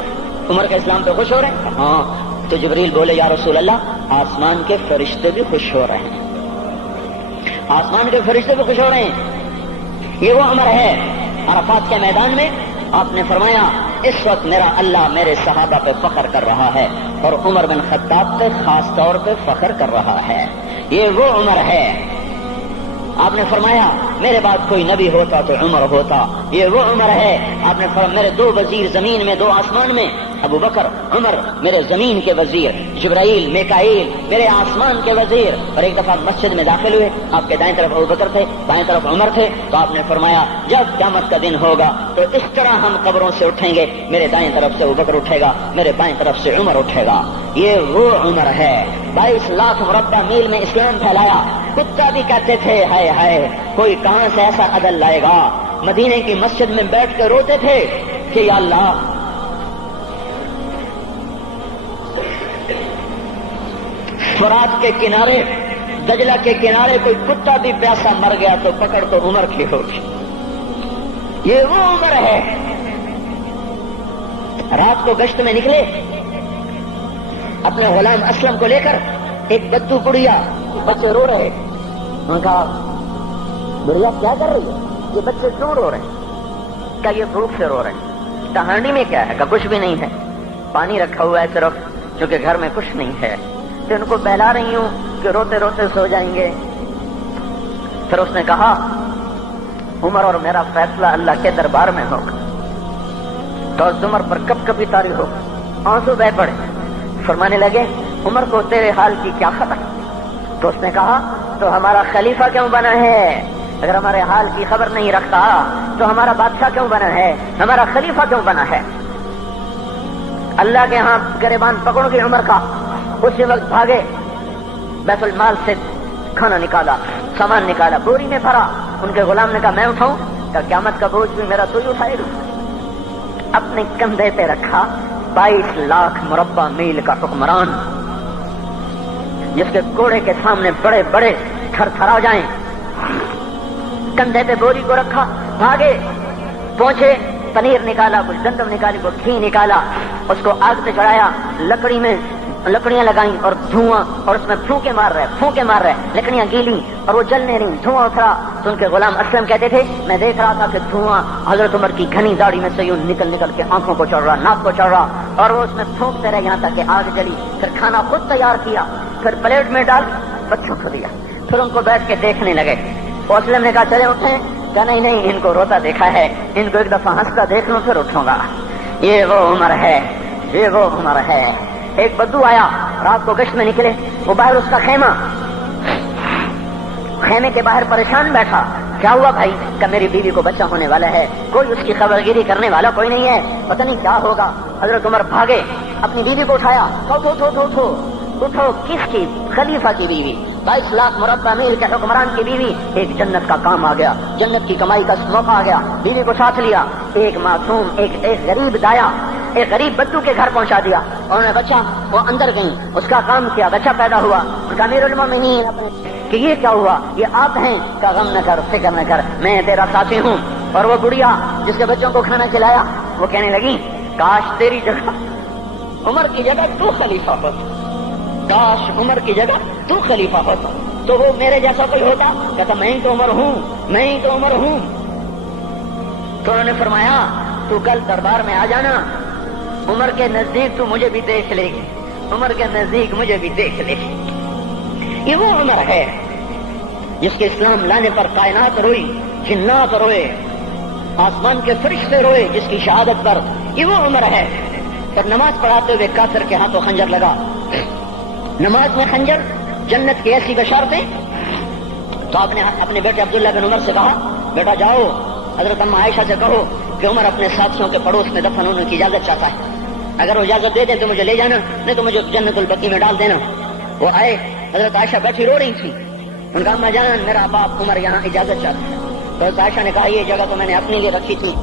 عمر کے اسلام پہ خوش ہو رہے ہیں؟ ہاں۔ تو جبریل بولے، یا رسول اللہ آسمان کے فرشتے بھی خوش ہو رہے ہیں، آسمان کے فرشتے بھی خوش ہو رہے ہیں۔ یہ وہ عمر ہے۔ عرفات کے میدان میں آپ نے فرمایا، اس وقت میرا اللہ میرے صحابہ پہ فخر کر رہا ہے اور عمر بن خطاب پہ خاص طور پہ فخر کر رہا ہے۔ یہ وہ عمر ہے۔ آپ نے فرمایا میرے بعد کوئی نبی ہوتا تو عمر ہوتا۔ یہ وہ عمر ہے۔ آپ نے فرمایا میرے دو وزیر زمین میں، دو آسمان میں، ابو بکر عمر میرے زمین کے وزیر، جبرائیل میکائیل میرے آسمان کے وزیر۔ اور ایک دفعہ مسجد میں داخل ہوئے، آپ کے دائیں طرف ابو بکر تھے، بائیں طرف عمر تھے، تو آپ نے فرمایا جب قیامت کا دن ہوگا تو اس طرح ہم قبروں سے اٹھیں گے، میرے دائیں طرف سے ابو بکر اٹھے گا، میرے بائیں طرف سے عمر اٹھے گا۔ یہ وہ عمر ہے۔ 22 لاکھ مربع میل میں اسلام پھیلایا۔ کتا بھی کہتے تھے ہائے ہائے کوئی کہاں سے ایسا عدل لائے گا۔ مدینے کی مسجد میں بیٹھ کے روتے تھے کہ یا اللہ، فرات کے کنارے، دجلہ کے کنارے کوئی کتا بھی پیاسا مر گیا تو پکڑ تو عمر کی ہوگی۔ یہ وہ عمر ہے۔ رات کو گشت میں نکلے اپنے غلام اسلم کو لے کر، ایک بدو بڑھیا، بچے رو رہے، انہوں نے کہا بڑھیا کیا کر رہی ہے؟ یہ بچے کیوں رو رہے ہیں؟ کہا یہ بھوک سے رو رہے ہیں۔ کہانی میں کیا ہے؟ کہا کچھ بھی نہیں ہے، پانی رکھا ہوا ہے صرف، کیونکہ گھر میں کچھ نہیں ہے، تو ان کو بہلا رہی ہوں کہ روتے روتے سو جائیں گے۔ پھر اس نے کہا عمر اور میرا فیصلہ اللہ کے دربار میں ہوگا۔ تو عمر پر کب کبھی تاری ہو، آنسو بہ پڑے، فرمانے لگے عمر کو تیرے حال کی کیا خبر؟ تو اس نے کہا تو ہمارا خلیفہ کیوں بنا ہے؟ اگر ہمارے حال کی خبر نہیں رکھتا تو ہمارا بادشاہ کیوں بنا ہے؟ ہمارا خلیفہ کیوں بنا ہے؟ اللہ کے ہاں گریبان پکڑ کے عمر کا، اسی وقت بھاگے، بیت المال سے کھانا نکالا، سامان نکالا، بوری میں بھرا۔ ان کے غلام نے کہا میں اٹھاؤں؟ کہ قیامت کا بوجھ بھی میرا تو ہی اٹھائے گا۔ اپنے کندھے پہ رکھا 22 لاکھ مربع میل کا حکمران، جس کے گھوڑے کے سامنے بڑے بڑے تھر تھرا جائیں، کندھے پہ بوری کو رکھا، بھاگے، پہنچے، پنیر نکالا، کچھ گندم نکالی، کچھ گھی نکالا، اس کو آگ پہ چڑھایا، لکڑی میں لکڑیاں لگائیں اور دھواں، اور اس میں پھونکے مار رہے، لکڑیاں گیلی اور وہ جلنے رہی، دھواں اترا۔ تو ان کے غلام اسلم کہتے تھے میں دیکھ رہا تھا کہ دھواں حضرت عمر کی گھنی داڑھی میں سے یوں نکل کے آنکھوں کو چڑھ رہا، ناک کو چڑھ رہا، اور وہ اس میں پھونکتے رہے یہاں تک کہ آگ جلی۔ پھر کھانا خود تیار کیا، پھر پلیٹ میں ڈال بچوں کو دیا، پھر ان کو بیٹھ کے دیکھنے لگے۔ اسلم نے کہا چلے اٹھیں؟ کہا نہیں، ان کو روتا دیکھا ہے، ان کو ایک دفعہ ہنستا دیکھ لوں پھر اٹھوں گا۔ یہ وہ عمر ہے، یہ وہ عمر ہے۔ ایک بدو آیا، رات کو گشت میں نکلے، وہ باہر اس کا خیمے کے باہر پریشان بیٹھا۔ کیا ہوا بھائی؟ کہ میری بیوی کو بچہ ہونے والا ہے، کوئی اس کی خبرگیری کرنے والا کوئی نہیں ہے، پتہ نہیں کیا ہوگا۔ حضرت عمر بھاگے، اپنی بیوی کو اٹھایا، اٹھو، کس کی؟ خلیفہ کی بیوی، 22 لاکھ مربع میل کے حکمران کی بیوی۔ ایک جنت کا کام آ گیا، جنت کی کمائی کا موقع آ گیا، بیوی کو ساتھ لیا، ایک معصوم، ایک غریب دایا، ایک غریب بدو کے گھر پہنچا دیا، انہوں نے بچہ، وہ اندر گئی، اس کا کام کیا، بچہ پیدا ہوا۔ ان کا امیر المومنین کہ یہ کیا ہوا؟ یہ آپ ہیں؟ کا غم نہ کر، فکر نہ کر، میں تیرا ساتھی ہوں۔ اور وہ بڑھیا جس کے بچوں کو کھانا کھلایا، وہ کہنے لگی کاش تیری جگہ عمر کی جگہ تو خلیفہ ہوتا، کاش عمر کی جگہ تو خلیفہ ہوتا تو وہ میرے جیسا کوئی ہوتا۔ کہتا میں ہی تو عمر ہوں، میں ہی تو عمر ہوں۔ تو انہوں نے فرمایا تو کل دربار میں آ جانا، عمر کے نزدیک تو مجھے بھی دیکھ لے گی، عمر کے نزدیک مجھے بھی دیکھ لے گی۔ یہ وہ عمر ہے جس کے اسلام لانے پر کائنات روئی، جنات روئے، آسمان کے فرشتے روئے جس کی شہادت پر۔ یہ وہ عمر ہے۔ جب نماز پڑھاتے ہوئے کافر کے ہاتھوں خنجر لگا، نماز میں خنجر، جنت کی ایسی بشارتیں، تو آپ نے اپنے بیٹے عبداللہ بن عمر سے کہا بیٹا جاؤ حضرت اماں عائشہ سے کہو کہ عمر اپنے ساتھیوں کے پڑوس میں دفن ہونے کی اجازت چاہتا ہے، اگر وہ اجازت دے دیں تو مجھے لے جانا، نہیں تو مجھے جنت البقیع میں ڈال دینا۔ وہ آئے، حضرت عائشہ بیٹھی رو رہی تھی. ان کا اما جان میرا باپ عمر یہاں اجازت چاہتا ہے. تو حضرت عائشہ نے کہا یہ جگہ تو میں نے اپنے لیے رکھی تھی.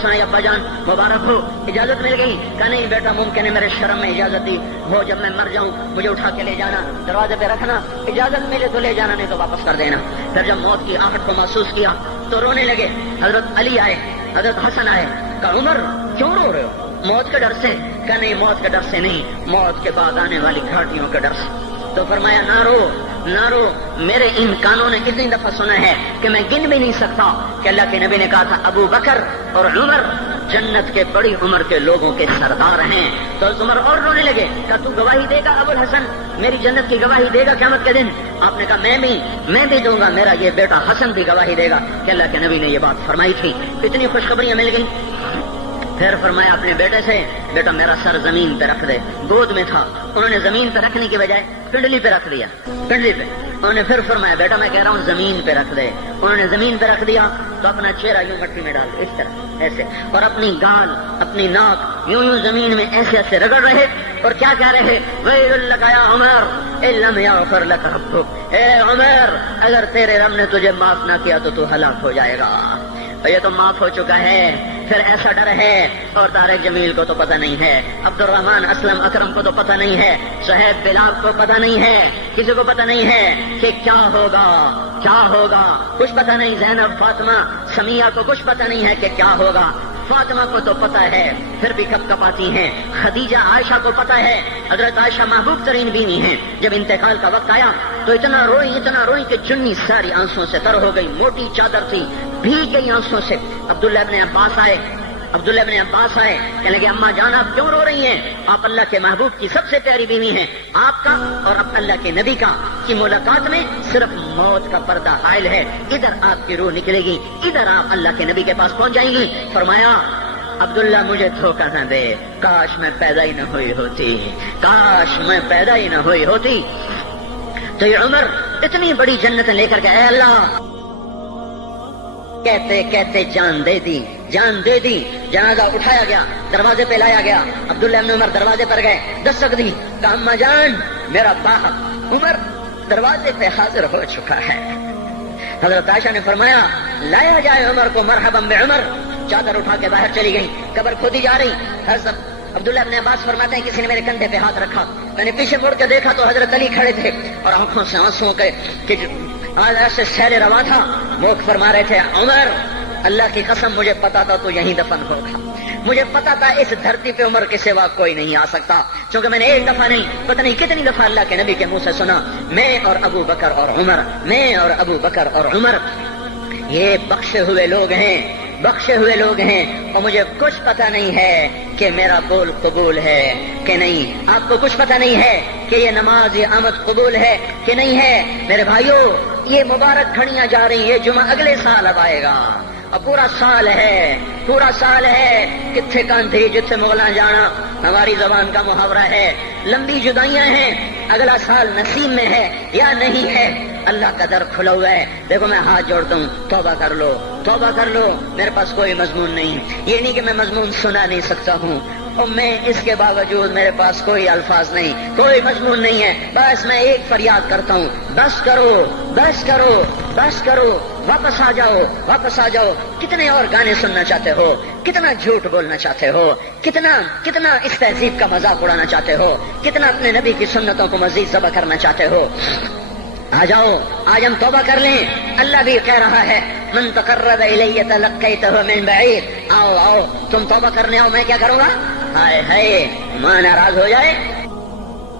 ابا جان مبارک ہو، اجازت مل گئی. کہا نہیں بیٹا ممکن ہے میرے شرم میں اجازت دی ہو، جب میں مر جاؤں مجھے اٹھا کے لے جانا، دروازے پہ رکھنا، اجازت ملے تو لے جانا نہیں تو واپس کر دینا. پھر جب موت کی آہٹ کو محسوس کیا تو رونے لگے. حضرت علی آئے، حضرت حسن آئے. کہا عمر کیوں رو رہے ہو؟ موت کے ڈر سے. کہا نہیں موت کے ڈر سے نہیں، موت کے بعد آنے والی گھاٹیوں کے ڈر سے. تو فرمایا نہ رو نہ رو، میرے ان کانوں نے اتنی دفعہ سنا ہے کہ میں گن بھی نہیں سکتا کہ اللہ کے نبی نے کہا تھا ابو بکر اور عمر جنت کے بڑی عمر کے لوگوں کے سردار ہیں. تو عمر اور رونے لگے. کہا تو گواہی دے گا ابو الحسن، میری جنت کی گواہی دے گا قیامت کے دن؟ آپ نے کہا میں بھی دوں گا، میرا یہ بیٹا حسن بھی گواہی دے گا کہ اللہ کے نبی نے یہ بات فرمائی تھی. اتنی خوشخبریاں مل گئی. پھر فرمایا اپنے بیٹے سے بیٹا میرا سر زمین پہ رکھ دے. گود میں تھا، انہوں نے زمین پہ رکھنے کی بجائے پنڈلی پہ رکھ دیا، پنڈلی پہ. انہوں نے پھر فرمایا بیٹا میں کہہ رہا ہوں زمین پہ رکھ دے. انہوں نے زمین پہ رکھ دیا تو اپنا چہرہ یوں مٹی میں ڈال اس طرح ایسے، اور اپنی گال اپنی ناک یوں زمین میں ایسے ایسے رگڑ رہے اور کیا کہہ رہے ویل لک یا عمر ان لم یغفر لک ربک. اے عمر اگر تیرے رب نے تجھے معاف نہ کیا تو ہلاک ہو جائے گا. یہ تو معاف ہو چکا ہے، پھر ایسا ڈر ہے. اور طارق جمیل کو تو پتہ نہیں ہے، عبد الرحمن اسلم اکرم کو تو پتہ نہیں ہے، صہیب بلال کو پتہ نہیں ہے، کسی کو پتہ نہیں ہے کہ کیا ہوگا کیا ہوگا. کچھ پتہ نہیں. زینب فاطمہ سمیہ کو کچھ پتہ نہیں ہے کہ کیا ہوگا. فاطمہ کو تو پتہ ہے پھر بھی کپ کپاتی ہیں. خدیجہ عائشہ کو پتہ ہے. حضرت عائشہ محبوب ترین بیوی ہیں. جب انتقال کا وقت آیا تو اتنا روئی کہ چنی ساری آنسوں سے تر ہو گئی. موٹی چادر تھی بھیگ گئی آنسوں سے. عبداللہ ابن عباس آئے کہنے لگے اما جان آپ کیوں رو رہی ہیں؟ آپ اللہ کے محبوب کی سب سے پیاری بیوی ہیں. آپ کا اور اب اللہ کے نبی کا کی ملاقات میں صرف موت کا پردہ حائل ہے. ادھر آپ کی روح نکلے گی، ادھر آپ اللہ کے نبی کے پاس پہنچ جائیں گی. فرمایا عبداللہ مجھے دھوکہ نہ دے، کاش میں پیدا ہی نہ ہوئی ہوتی، کاش میں پیدا ہی نہ ہوئی ہوتی. تو یہ عمر اتنی بڑی جنت لے کر کے اے اللہ کہتے کہتے جان دے دی. جنازہ اٹھایا گیا، دروازے پہ لایا گیا. عبداللہ ابن عمر دروازے پر گئے، دستک دی. کہا اما جان میرا باپ عمر دروازے پہ حاضر ہو چکا ہے. حضرت عائشہ نے فرمایا لایا جائے عمر کو. مرحبا بعمر. چادر اٹھا کے باہر چلی گئی. قبر کھودی جا رہی. حضرت عبداللہ ابن عباس فرماتے ہیں کسی نے میرے کندھے پہ ہاتھ رکھا. میں نے پیچھے مڑ کے دیکھا تو حضرت علی کھڑے تھے اور آنکھوں سے آنسوں کے ایسے سیل رواں تھا. موت فرما رہے تھے عمر اللہ کی قسم مجھے پتا تھا تو یہیں دفن ہوگا. مجھے پتا تھا اس دھرتی پہ عمر کے سوا کوئی نہیں آ سکتا. چونکہ میں نے ایک دفعہ نہیں پتہ نہیں کتنی دفعہ اللہ کے نبی کے منہ سے سنا میں اور ابو بکر اور عمر، میں اور ابو بکر اور عمر یہ بخشے ہوئے لوگ ہیں اور مجھے کچھ پتہ نہیں ہے کہ میرا بول قبول ہے کہ نہیں. آپ کو کچھ پتہ نہیں ہے کہ یہ نماز یہ آمد قبول ہے کہ نہیں ہے. میرے بھائیوں یہ مبارک گھڑیاں جا رہی ہیں. یہ جمعہ اگلے سال اب آئے گا اور پورا سال ہے کتھے کاندھی جتھے مغلاں جانا ہماری زبان کا محاورہ ہے. لمبی جدائیاں ہیں، اگلا سال نصیب میں ہے یا نہیں ہے. اللہ کا در کھلا ہوا ہے. دیکھو میں ہاتھ جوڑتا ہوں، توبہ کر لو. میرے پاس کوئی مضمون نہیں. یہ نہیں کہ میں مضمون سنا نہیں سکتا ہوں اور میں اس کے باوجود میرے پاس کوئی الفاظ نہیں، کوئی مضمون نہیں ہے. بس میں ایک فریاد کرتا ہوں بس کرو واپس آ جاؤ. کتنے اور گانے سننا چاہتے ہو، کتنا جھوٹ بولنا چاہتے ہو، کتنا اس تہذیب کا مذاق اڑانا چاہتے ہو، کتنا اپنے نبی کی سنتوں کو مزید ذبح کرنا چاہتے ہو. آ جاؤ آج ہم توبہ کر لیں. اللہ بھی کہہ رہا ہے من تقرب الی تلقیتہ من بعید. آؤ تم توبہ کرنے آؤ، میں کیا کروں گا. ہائے ماں ناراض ہو جائے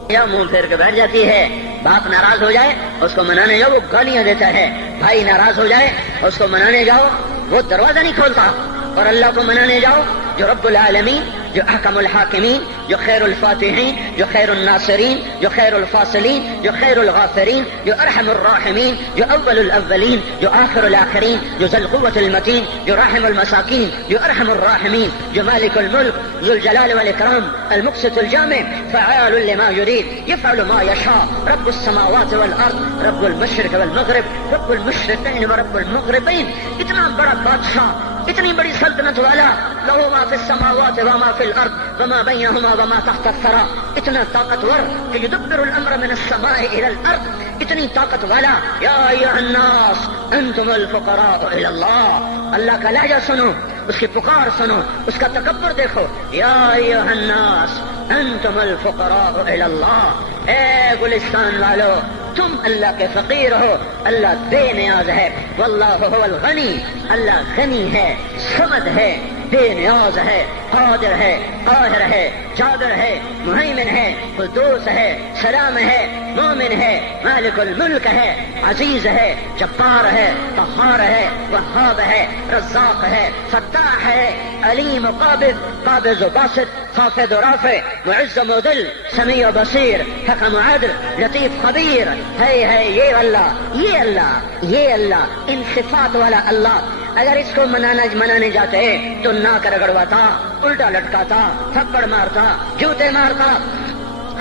یا منہ پھیر کے بیٹھ جاتی ہے. باپ ناراض ہو جائے اس کو منانے جاؤ وہ گالیاں دیتا ہے. بھائی ناراض ہو جائے اس کو منانے جاؤ وہ دروازہ نہیں کھولتا. اور اللہ کو منانے جاؤ جو رب العالمین، جو احکم الحاکمین، جو خیر الفاتحین، جو خیر الناصرین، جو خیر الفاصلین، جو خیر الغافرین، جو ارحم الراحمین، جو اول الاولین، جو آخر الاخرین، جو ذو القوة المتین، جو راحم المساکین، جو ارحم الراحمین، جو مالک الملک ذو الجلال والاکرام المقسط الجامع فعال لما يريد يفعل ما يشاء رب السماوات والارض رب المشرق والمغرب رب المشرقین ورب المغربین. اتنا بڑا بادشاہ، اتنی بڑی سلطنت والا، لہو ما فی السماوات وما فی الارض وما بینہما وما تحت الثری، اتنا طاقتور کہ یدبر الامر من السماء الى الارض، اتنی طاقت والا. یا ایھا الناس انتم الفقراء الى اللہ. اللہ کا لہجہ سنو، اس کی پکار سنو، اس کا تکبر دیکھو. یا ایھا الناس انتم الفقراء الى اللہ. اے گلستان والو، تم اللہ کے فقیر ہو، اللہ بے نیاز ہے. واللہ هو الغنی، اللہ غنی ہے، صمد ہے، بے نیاز ہے، قادر ہے، قاہر ہے، جابر ہے، مہیمن ہے، قدوس ہے، سلام ہے، مومن ہے، مالک الملک ہے، عزیز ہے، جبار ہے، قہار ہے، وہاب ہے، رزاق ہے، فتاح ہے، علیم و قابض و باسط، خافض و رافع، معز و مذل، سمیع و بصیر، حکم و عدل، لطیف خبیر. ہے یہ اللہ، یہ اللہ، یہ اللہ، ان صفات والا اللہ. اگر اس کو منانے جاتے تو ناک رگڑواتا، الٹا لٹکاتا، تھپڑ مارتا، جوتے مارتا،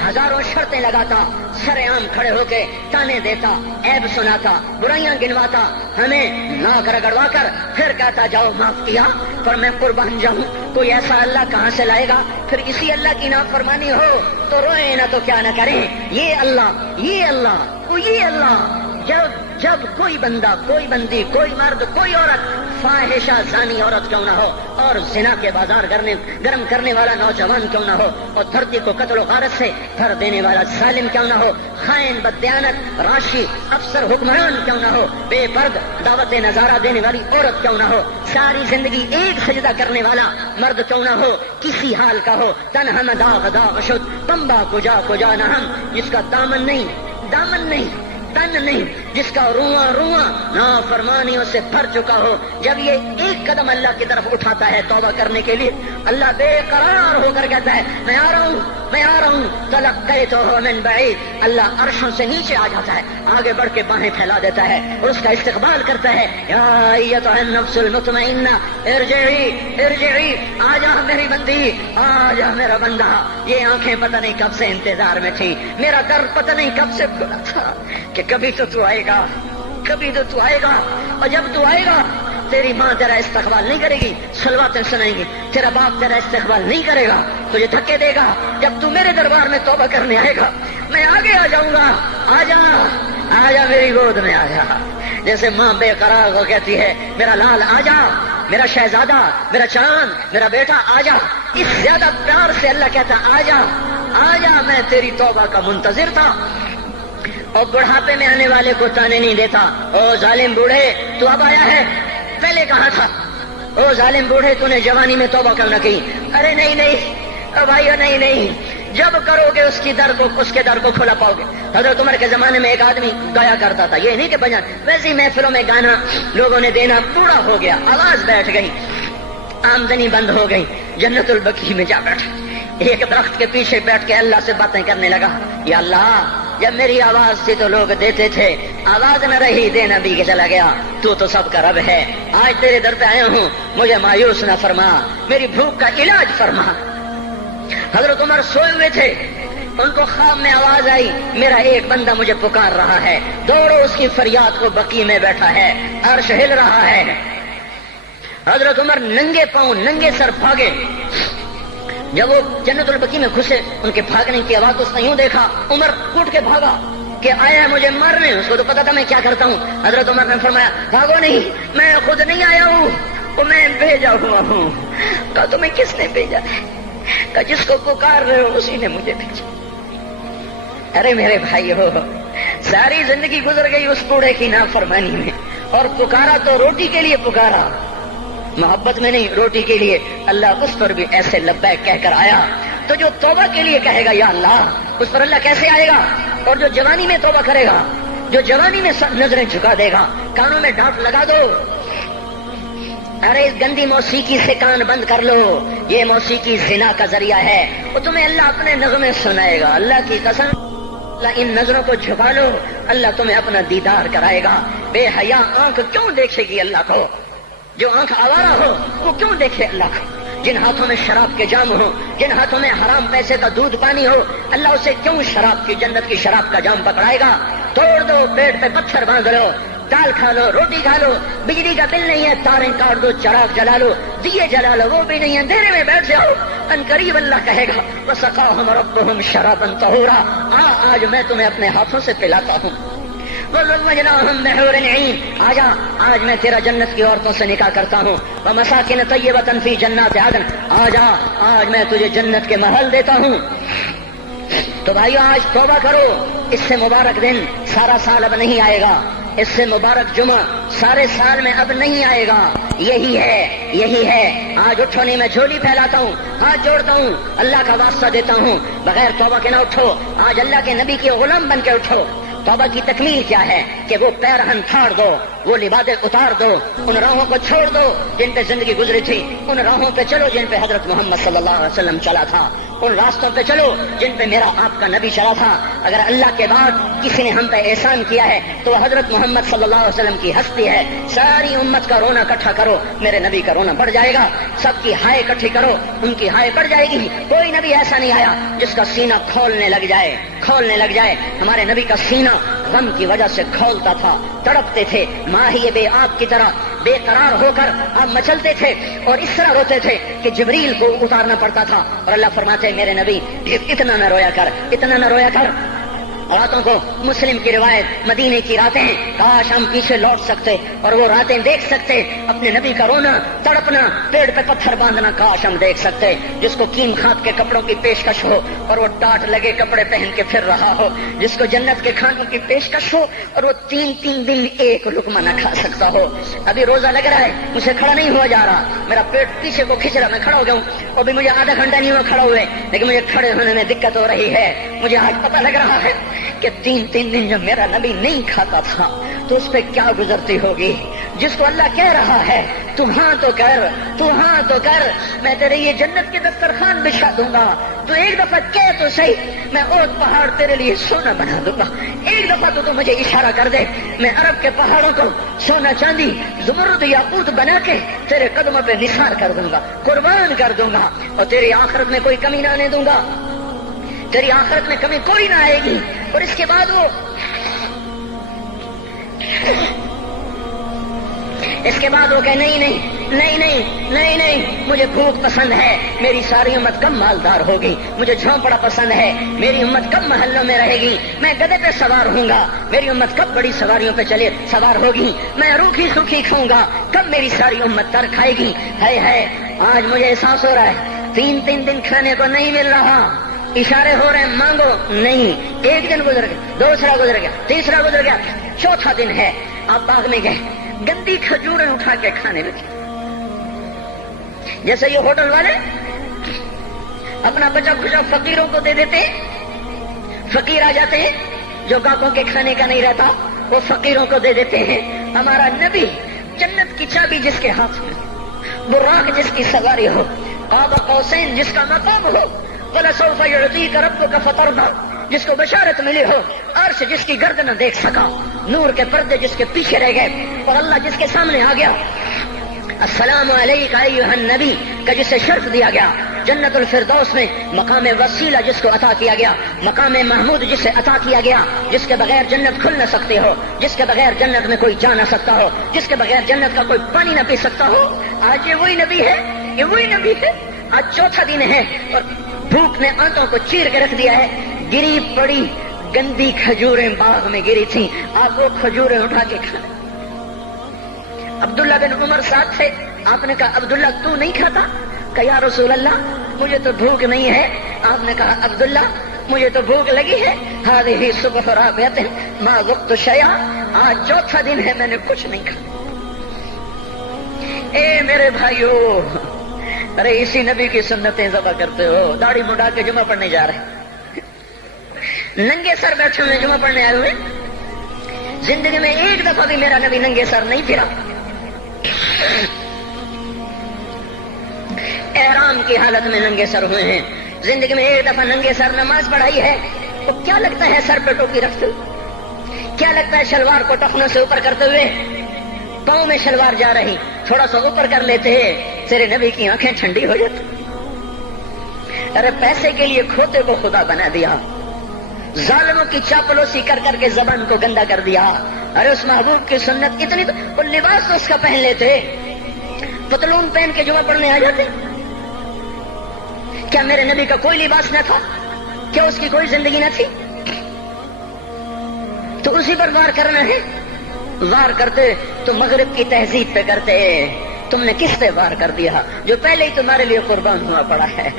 ہزاروں شرطیں لگاتا، سر عام کھڑے ہو کے تانے دیتا، عیب سناتا، برائیاں گنواتا، ہمیں ناک رگڑوا کر پھر کہتا جاؤ معاف کیا پر میں قربان جاؤں. کوئی ایسا اللہ کہاں سے لائے گا؟ پھر اسی اللہ کی نافرمانی ہو تو روئیں نہ تو کیا نہ کریں. یہ اللہ، یہ اللہ، یہ اللہ. جب کوئی بندہ، کوئی بندی، کوئی مرد، کوئی عورت فاحشہ زانی عورت کیوں نہ ہو، اور زنا کے بازار گرم کرنے والا نوجوان کیوں نہ ہو، اور دھرتی کو قتل و غارت سے بھر دینے والا ظالم کیوں نہ ہو، خائن، بددیانت، راشی، افسر، حکمران کیوں نہ ہو، بے پرد دعوت نظارہ دینے والی عورت کیوں نہ ہو، ساری زندگی ایک سجدہ کرنے والا مرد کیوں نہ ہو، کسی حال کا ہو، تن ہم داغ شد تمبا کجا نہ ہم، جس کا دامن نہیں، تن نہیں، جس کا رواں نافرمانیوں سے بھر چکا ہو. جب یہ ایک قدم اللہ کی طرف اٹھاتا ہے توبہ کرنے کے لیے، اللہ بے قرار ہو کر کہتا ہے میں آ رہا ہوں. تلقیتہ من بعید، اللہ عرشوں سے نیچے آ جاتا ہے، آگے بڑھ کے باہیں پھیلا دیتا ہے اور اس کا استقبال کرتا ہے. یا ایتھا النفس المطمئنہ ارجعی، آ جا میری بندی، آ جا میرا بندہ. یہ آنکھیں پتہ نہیں کب سے انتظار میں تھی، میرا در پتہ نہیں کب سے کھلا تھا کہ کبھی تو آئے گا، کبھی تو آئے گا. اور جب تو آئے گا تیری ماں تیرا استقبال نہیں کرے گی، صلواتیں سنائیں گی، تیرا باپ تیرا استقبال نہیں کرے گا، تجھے دھکے دے گا. جب تو میرے دربار میں توبہ کرنے آئے گا میں آگے آ جاؤں گا. آ جا میری گود میں آ جا. جیسے ماں بے قرار ہو کہتی ہے میرا لال آ جا، میرا شہزادہ، میرا چاند، میرا بیٹا آ جا، اس زیادہ پیار سے اللہ کہتا آ جا، میں تیری توبہ کا منتظر تھا. اور بڑھاپے میں آنے والے کو تانے نہیں دیتا، او ظالم بوڑھے تو اب آیا ہے، پہلے کہا تھا. او ظالم بوڑھے تو نے جوانی میں توبہ کیوں نہ کی؟ ارے نہیں بھائیو، نہیں، جب کرو گے اس کے در کو کھلا پاؤ گے. حضرت عمر کے زمانے میں ایک آدمی گایا کرتا تھا، یہ نہیں کہ بجان، ویسے محفلوں میں گانا لوگوں نے دینا، بوڑھا ہو گیا، آواز بیٹھ گئی، آمدنی بند ہو گئی، جنت البقیع میں جا بیٹھا، ایک درخت کے پیچھے بیٹھ کے اللہ سے باتیں کرنے لگا. یا اللہ، جب میری آواز تھی تو لوگ دیتے تھے، آواز نہ رہی دینا بھی کے چلا گیا، تو سب کا رب ہے. آج تیرے در پہ آیا ہوں، مجھے مایوس نہ فرما، میری بھوک کا علاج فرما. حضرت عمر سوئے ہوئے تھے، ان کو خواب میں آواز آئی میرا ایک بندہ مجھے پکار رہا ہے. دوڑو اس کی فریاد کو، بقیع میں بیٹھا ہے، عرش ہل رہا ہے. حضرت عمر ننگے پاؤں ننگے سر بھاگے. جب وہ جنت البقیع میں گھسے، ان کے بھاگنے کی آواز اس نے یوں دیکھا، عمر اٹھ کے بھاگا کہ آیا ہے مجھے مارنے. اس کو تو پتا تھا میں کیا کرتا ہوں. حضرت عمر نے فرمایا بھاگو نہیں، میں خود نہیں آیا ہوں، وہ میں بھیجا ہوا ہوں. کہا تمہیں کس نے بھیجا؟ کہا جس کو پکار رہے ہو اسی نے مجھے بھیجا. ارے میرے بھائی ہو، ساری زندگی گزر گئی اس بوڑھے کی نافرمانی میں، اور پکارا تو روٹی کے لیے پکارا، محبت میں نہیں، روٹی کے لیے. اللہ اس پر بھی ایسے لبیک کہہ کر آیا. تو جو توبہ کے لیے کہے گا یا اللہ، اس پر اللہ کیسے آئے گا؟ اور جو جوانی میں توبہ کرے گا، جو جوانی میں نظریں جھکا دے گا، کانوں میں ڈانٹ لگا دو، ارے اس گندی موسیقی سے کان بند کر لو، یہ موسیقی زنا کا ذریعہ ہے، وہ تمہیں اللہ اپنے نغمے سنائے گا. اللہ کی قسم، اللہ ان نظروں کو جھکا لو، اللہ تمہیں اپنا دیدار کرائے گا. بے حیا آنکھ کیوں دیکھے گی اللہ کو؟ جو آنکھ آوارہ ہو وہ کیوں دیکھے اللہ کو؟ جن ہاتھوں میں شراب کے جام ہو، جن ہاتھوں میں حرام پیسے کا دودھ پانی ہو، اللہ اسے کیوں شراب کی، جنت کی شراب کا جام پکڑائے گا؟ توڑ دو، پیٹ پہ پتھر باندھ لو، دال کھا لو، روٹی کھا لو، بجلی کا بل نہیں ہے تاریں کاٹ دو، چراغ جلا لو، دیے جلا لو، وہ بھی نہیں ہے، اندھیرے میں بیٹھ جاؤ، ان قریب اللہ کہے گا وسقاہم ربہم شرابا طہورا، آج میں تمہیں اپنے ہاتھوں سے پلاتا ہوں، وزوجناہم بحور عین، آج میں تیرا جنت کی عورتوں سے نکاح کرتا ہوں، ومساکن طیبۃ فی جنات عدن، آج میں تجھے جنت کے محل دیتا ہوں۔ تو بھائیو آج توبہ کرو، اس سے مبارک دن سارا سال اب نہیں آئے گا، اس سے مبارک جمعہ سارے سال میں اب نہیں آئے گا، یہی ہے۔ آج اٹھو نہیں، میں جھولی پھیلاتا ہوں، ہاتھ جوڑتا ہوں، اللہ کا واسطہ دیتا ہوں، بغیر توبہ کے نہ اٹھو، آج اللہ کے نبی کے غلام بن کے اٹھو۔ توبہ کی تکمیل کیا ہے کہ وہ پیرہن پھاڑ دو، وہ لبادیں اتار دو، ان راہوں کو چھوڑ دو جن پہ زندگی گزری تھی، ان راہوں پہ چلو جن پہ حضرت محمد صلی اللہ علیہ وسلم چلا تھا، ان راستوں پہ چلو جن پہ میرا آپ کا نبی چلا تھا۔ اگر اللہ کے بعد کسی نے ہم پہ احسان کیا ہے تو وہ حضرت محمد صلی اللہ علیہ وسلم کی ہستی ہے۔ ساری امت کا رونا اکٹھا کرو، میرے نبی کا رونا بڑھ جائے گا، سب کی ہائے اکٹھی کرو، ان کی ہائے بڑھ جائے گی۔ کوئی نبی ایسا نہیں آیا جس کا سینہ کھولنے لگ جائے۔ ہمارے نبی کا سینہ غم کی وجہ سے کھولتا تھا، تڑپتے تھے، ماہی بے آب کی طرح بے قرار ہو کر آپ مچلتے تھے اور اس طرح روتے تھے کہ جبریل کو اتارنا پڑتا تھا، اور اللہ فرماتے میرے نبی اتنا نہ رویا کر۔ راتوں کو مسلم کی روایت مدینے کی راتیں، کاش ہم پیچھے لوٹ سکتے اور وہ راتیں دیکھ سکتے، اپنے نبی کا رونا تڑپنا، پیڑ پہ پتھر باندھنا کاش ہم دیکھ سکتے، جس کو کیم خات کے کپڑوں کی پیشکش ہو اور وہ ٹاٹ لگے کپڑے پہن کے پھر رہا ہو، جس کو جنت کے کھانوں کی پیشکش ہو اور وہ تین دن ایک لقمہ نہ کھا سکتا ہو۔ ابھی روزہ لگ رہا ہے، مجھے کھڑا نہیں ہوا جا رہا، میرا پیٹ پیچھے کو کھچ رہا، میں کھڑا ہو گیا ہوں، ابھی مجھے آدھا گھنٹہ نہیں ہوا کھڑا ہوئے، لیکن مجھے کھڑے ہونے میں دقت ہو رہی ہے۔ مجھے آج پتہ لگ رہا ہے کہ تین دن جب میرا نبی نہیں کھاتا تھا تو اس پہ کیا گزرتی ہوگی، جس کو اللہ کہہ رہا ہے تو ہاں تو کر، میں تیرے یہ جنت کے دسترخوان بچھا دوں گا، تو ایک دفعہ کہہ تو صحیح، میں اوت پہاڑ تیرے لیے سونا بنا دوں گا، ایک دفعہ تو مجھے اشارہ کر دے، میں عرب کے پہاڑوں کو سونا چاندی زمرد یاقوت بنا کے تیرے قدموں پہ نثار کر دوں گا، قربان کر دوں گا، اور تیری آخرت میں کوئی کمی نہ آنے دوں گا، تیری آخرت میں کمی کوئی نہ آئے گی۔ اور اس کے بعد وہ کہ نہیں، مجھے بھوک پسند ہے، میری ساری امت کم مالدار ہوگی، مجھے جھونپڑا پسند ہے، میری امت کم محلوں میں رہے گی، میں گدھے پہ سوار ہوں گا، میری امت کب بڑی سواریوں پہ سوار ہوگی، میں روکھی سوکھی کھاؤں گا، کب میری ساری امت تر کھائے گی۔ ہے آج مجھے احساس ہو رہا ہے تین دن کھانے کو نہیں مل رہا، اشارے ہو رہے ہیں مانگو نہیں، ایک دن گزر گیا، دوسرا گزر گیا، تیسرا گزر گیا، چوتھا دن ہے، آپ باغ میں گئے، گندی کھجوریں اٹھا کے کھانے لگے، جیسے یہ ہوٹل والے اپنا بچا کھچا فقیروں کو دے دیتے، فقیر آ جاتے ہیں جو گاہکوں کے کھانے کا نہیں رہتا، وہ فقیروں کو دے دیتے ہیں۔ ہمارا نبی جنت کی چابی جس کے ہاتھ میں، براق جس کی سواری ہو، قاب قوسین جس کا مقام ہو، وَلَسَوْفَ يُعْطِيكَ رَبُّكَ فَتَرْضَىٰ جس کو بشارت ملی ہو، عرش جس کی گرد نہ دیکھ سکا، نور کے پردے جس کے پیچھے رہ گئے، اور اللہ جس کے سامنے آ گیا، السلام علیکہ ایھا النبی کا جسے شرف دیا گیا، جنت الفردوس میں مقام وسیلہ جس کو عطا کیا گیا، مقام محمود جسے عطا کیا گیا، جس کے بغیر جنت کھل نہ سکتے ہو، جس کے بغیر جنت میں کوئی جا نہ سکتا ہو، جس کے بغیر جنت کا کوئی پانی نہ پی سکتا ہو، آج یہ وہی نبی ہے، آج چوتھا دن ہے اور بھوک نے آنتوں کو چیر کے رکھ دیا ہے، گری پڑی گندی کھجوریں باغ میں گری تھیں، آپ وہ کھجوریں اٹھا کے کھا۔ عبداللہ بن عمر ساتھ تھے، آپ نے کہا عبداللہ تو نہیں کھاتا؟ کہا یا رسول اللہ مجھے تو بھوک نہیں ہے۔ آپ نے کہا عبداللہ مجھے تو بھوک لگی ہے، ہذہ صبح رابعۃ ما ذقت شیئا، آج چوتھا دن ہے میں نے کچھ نہیں کھایا۔ اے میرے بھائیو، ارے اسی نبی کی سنتیں ذبح کرتے ہو، داڑھی مڈا کے جمعہ پڑھنے جا رہے، ننگے سر بیٹھے ہوئے جمعہ پڑھنے آئے ہوئے، زندگی میں ایک دفعہ بھی میرا نبی ننگے سر نہیں پھرا، احرام کی حالت میں ننگے سر ہوئے ہیں، زندگی میں ایک دفعہ ننگے سر نماز پڑھائی ہے، تو کیا لگتا ہے سر پہ ٹوپی رکھتے ہوئے، کیا لگتا ہے شلوار کو ٹخنوں سے اوپر کرتے ہوئے، پاؤں میں شلوار جا رہی، تھوڑا سا اوپر کر لیتے تیرے نبی کی آنکھیں ٹھنڈی ہو جاتی۔ ارے پیسے کے لیے کھوتے کو خدا بنا دیا، ظالموں کی چاپلوسی کر کر کے زبان کو گندا کر دیا. ارے اس محبوب کی سنت اتنی تو وہ لباس تو اس کا پہن لیتے, پتلون پہن کے جمعہ پڑھنے آ جاتے. کیا میرے نبی کا کوئی لباس نہ تھا؟ کیا اس کی کوئی زندگی نہ تھی؟ تو اسی پر وار کرنا ہے. وار کرتے تو مغرب کی تہذیب پہ کرتے. تم نے کس پہ وار کر دیا جو پہلے ہی تمہارے لیے قربان ہوا پڑا ہے؟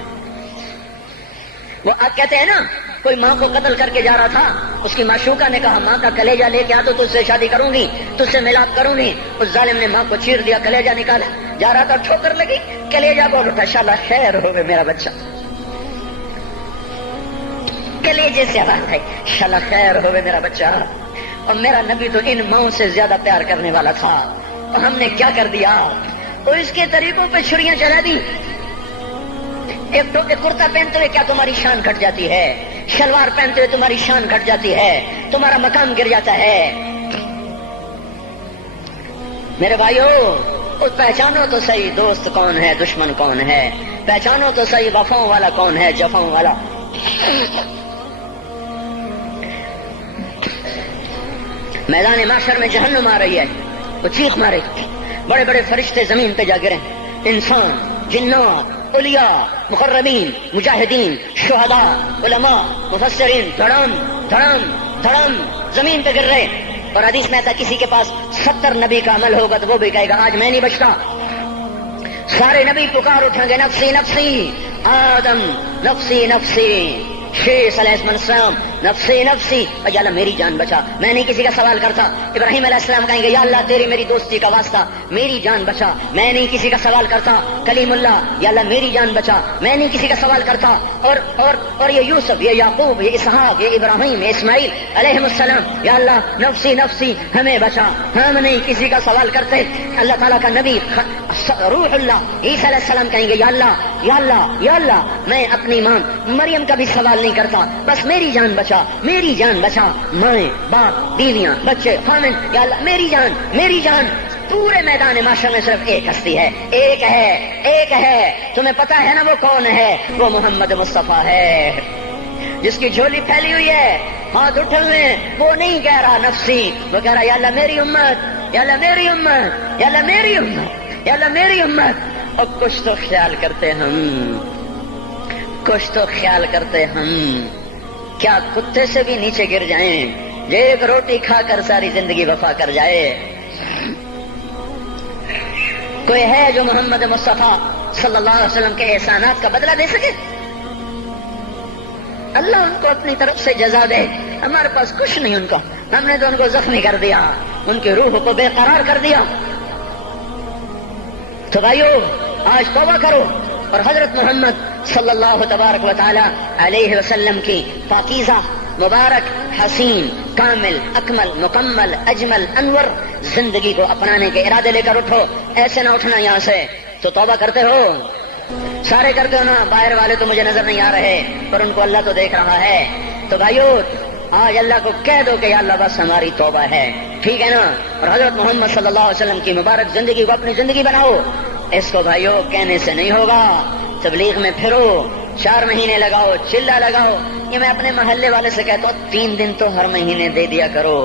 وہ آپ کہتے ہیں نا, کوئی ماں کو قتل کر کے جا رہا تھا, اس کی معشوقہ نے کہا ماں کا کلیجہ لے کے آ تو تجھ سے شادی کروں گی, تجھ سے ملاپ کروں گی. اس ظالم نے ماں کو چیر دیا, کلیجہ نکالا, جا رہا تھا ٹھوکر لگی, کلیجہ بول اٹھا, شالا خیر ہو گئے میرا بچہ. کلیجے سے بات ہے, شالا خیر ہو گئے میرا بچہ. اور میرا نبی تو ان ماؤں سے زیادہ پیار کرنے والا تھا, اور ہم نے کیا کر دیا؟ اور اس کے طریقوں پہ چھریاں چلا دی. ایک کرتا پہنتے ہوئے کیا تمہاری شان گھٹ جاتی ہے؟ شلوار پہنتے ہوئے تمہاری شان گھٹ جاتی ہے, تمہارا مقام گر جاتا ہے. میرے بھائیو, پہچانو تو صحیح دوست کون ہے, دشمن کون ہے. پہچانو تو صحیح وفاؤں والا کون ہے, جفاؤں والا. میدان معاشر میں جہنم آ رہی ہے, وہ چیخ مارے, بڑے بڑے فرشتے زمین پہ جا گرے, انسان, جنات, اولیاء, مقربین, مجاہدین, شہداء, علماء, مفسرین, دھڑام دھڑام دھڑام زمین پہ گر رہے. اور حدیث میں آتا کسی کے پاس 70 نبی کا عمل ہوگا تو وہ بھی کہے گا آج میں نہیں بچتا. سارے نبی پکار اٹھیں گے, نفسی نفسی, آدم نفسی نفسی, شیخ علیہ السلام نفسی نفسی, یا اللہ میری جان بچا, میں نہیں کسی کا سوال کرتا. ابراہیم علیہ السلام کہیں گے یا اللہ تیری میری دوستی کا واسطہ میری جان بچا, میں نہیں کسی کا سوال کرتا. کلیم اللہ, یا اللہ میری جان بچا, میں نہیں کسی کا سوال کرتا. اور یہ یوسف, یہ یعقوب, یہ اسحاق, یہ ابراہیم, یہ اسماعیل علیہ السلام, یا اللہ نفسی نفسی ہمیں بچا, ہم نہیں کسی کا سوال کرتے. اللہ تعالیٰ کا نبی روح اللہ عیسیٰ علیہ السلام کہیں گے یا اللہ یا اللہ یا اللہ میں اپنی ماں مریم کا بھی سوال نہیں کرتا, بس میری جان بچا, میری جان بچا. مائیں, باپ, بیویاں, بچے, خامن, یا اللہ میری جان میری جان. پورے میدان معاشر میں صرف ایک ہستی ہے, ایک ہے, ایک ہے. تمہیں پتا ہے نا وہ کون ہے؟ وہ محمد مصطفیٰ ہے, جس کی جھولی پھیلی ہوئی ہے, ہاتھ اٹھے ہوئے. وہ نہیں کہہ رہا نفسی, وہ کہہ رہا یا اللہ میری امت, یا اللہ میری امت, یا اللہ میری امت, یا اللہ میری امت. اور کچھ تو خیال کرتے ہم, کچھ تو خیال کرتے ہم. کیا کتے سے بھی نیچے گر جائیں, ایک روٹی کھا کر ساری زندگی وفا کر جائے؟ کوئی ہے جو محمد مصطفیٰ صلی اللہ علیہ وسلم کے احسانات کا بدلہ دے سکے؟ اللہ ان کو اپنی طرف سے جزا دے, ہمارے پاس کچھ نہیں ان کو. ہم نے تو ان کو زخمی کر دیا, ان کی روح کو بے قرار کر دیا. تو بھائیو آج توبہ کرو اور حضرت محمد صلی اللہ تبارک و تعالی علیہ وسلم کی پاکیزہ, مبارک, حسین, کامل, اکمل, مکمل, اجمل, انور زندگی کو اپنانے کے ارادے لے کر اٹھو. ایسے نہ اٹھنا یہاں سے. تو توبہ کرتے ہو, سارے کرتے ہو نا, باہر والے تو مجھے نظر نہیں آ رہے پر ان کو اللہ تو دیکھ رہا ہے. تو بھائیو آج اللہ کو کہہ دو کہ یا اللہ بس ہماری توبہ ہے, ٹھیک ہے نا. اور حضرت محمد صلی اللہ علیہ وسلم کی مبارک زندگی کو اپنی زندگی بناؤ. اس کو بھائیو کہنے سے نہیں ہوگا. تبلیغ میں پھرو, 4 مہینے لگاؤ, چلا لگاؤ. یہ میں اپنے محلے والے سے کہتا ہوں 3 دن تو ہر مہینے دے دیا کرو.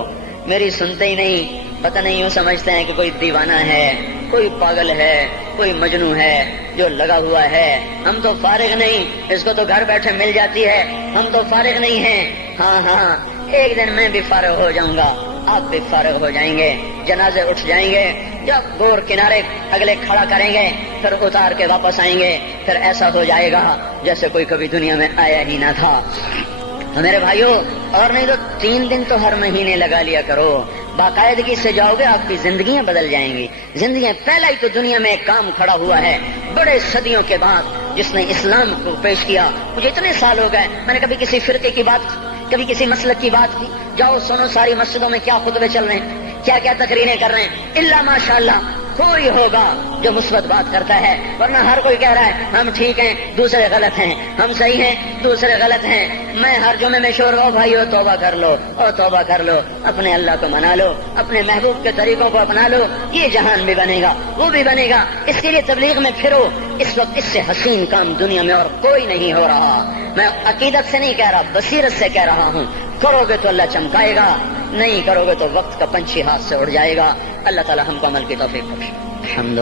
میری سنتے ہی نہیں, پتہ نہیں یوں سمجھتے ہیں کہ کوئی دیوانہ ہے, کوئی پاگل ہے, کوئی مجنوں ہے جو لگا ہوا ہے. ہم تو فارغ نہیں, اس کو تو گھر بیٹھے مل جاتی ہے, ہم تو فارغ نہیں ہیں. ہاں ہاں, ایک دن میں بھی فارغ ہو جاؤں گا, آپ بھی فارغ ہو جائیں گے. جنازے اٹھ جائیں گے, جب گور کنارے اگلے کھڑا کریں گے پھر اتار کے واپس آئیں گے. پھر ایسا ہو جائے گا جیسے کوئی کبھی دنیا میں آیا ہی نہ تھا. میرے بھائیوں, اور نہیں تو 3 دن تو ہر مہینے لگا لیا کرو. باقاعدگی سے جاؤ گے, آپ کی زندگیاں بدل جائیں گی. زندگیاں پہلا ہی تو دنیا میں ایک کام کھڑا ہوا ہے بڑے صدیوں کے بعد, جس نے اسلام کو پیش کیا. مجھے اتنے سال ہو گئے, میں نے کبھی کسی فرقے کی بات, کبھی کسی مسلک کی بات کی. جاؤ سنو ساری مسجدوں میں کیا خطبے چل رہے ہیں, کیا کیا تقریریں کر رہے ہیں. اللہ ماشاء اللہ کوئی ہوگا جو مثبت بات کرتا ہے، ورنہ ہر کوئی کہہ رہا ہے ہم ٹھیک ہیں دوسرے غلط ہیں، ہم صحیح ہیں دوسرے غلط ہیں۔ میں ہر جمعے میں شور او بھائیو توبہ کر لو، او توبہ کر لو، اپنے اللہ کو منا لو، اپنے محبوب کے طریقوں کو اپنا لو، یہ جہان بھی بنے گا وہ بھی بنے گا۔ اس کے لیے تبلیغ میں پھرو۔ اس وقت اس سے حسین کام دنیا میں اور کوئی نہیں ہو رہا۔ میں عقیدت سے نہیں کہہ رہا، بصیرت سے کہہ رہا ہوں۔ کرو گے تو اللہ چمکائے گا، نہیں کرو گے تو وقت کا پنچھی ہاتھ سے اڑ جائے گا۔ اللہ تعالی ہم کو عمل کی توفیق بخشے۔ الحمد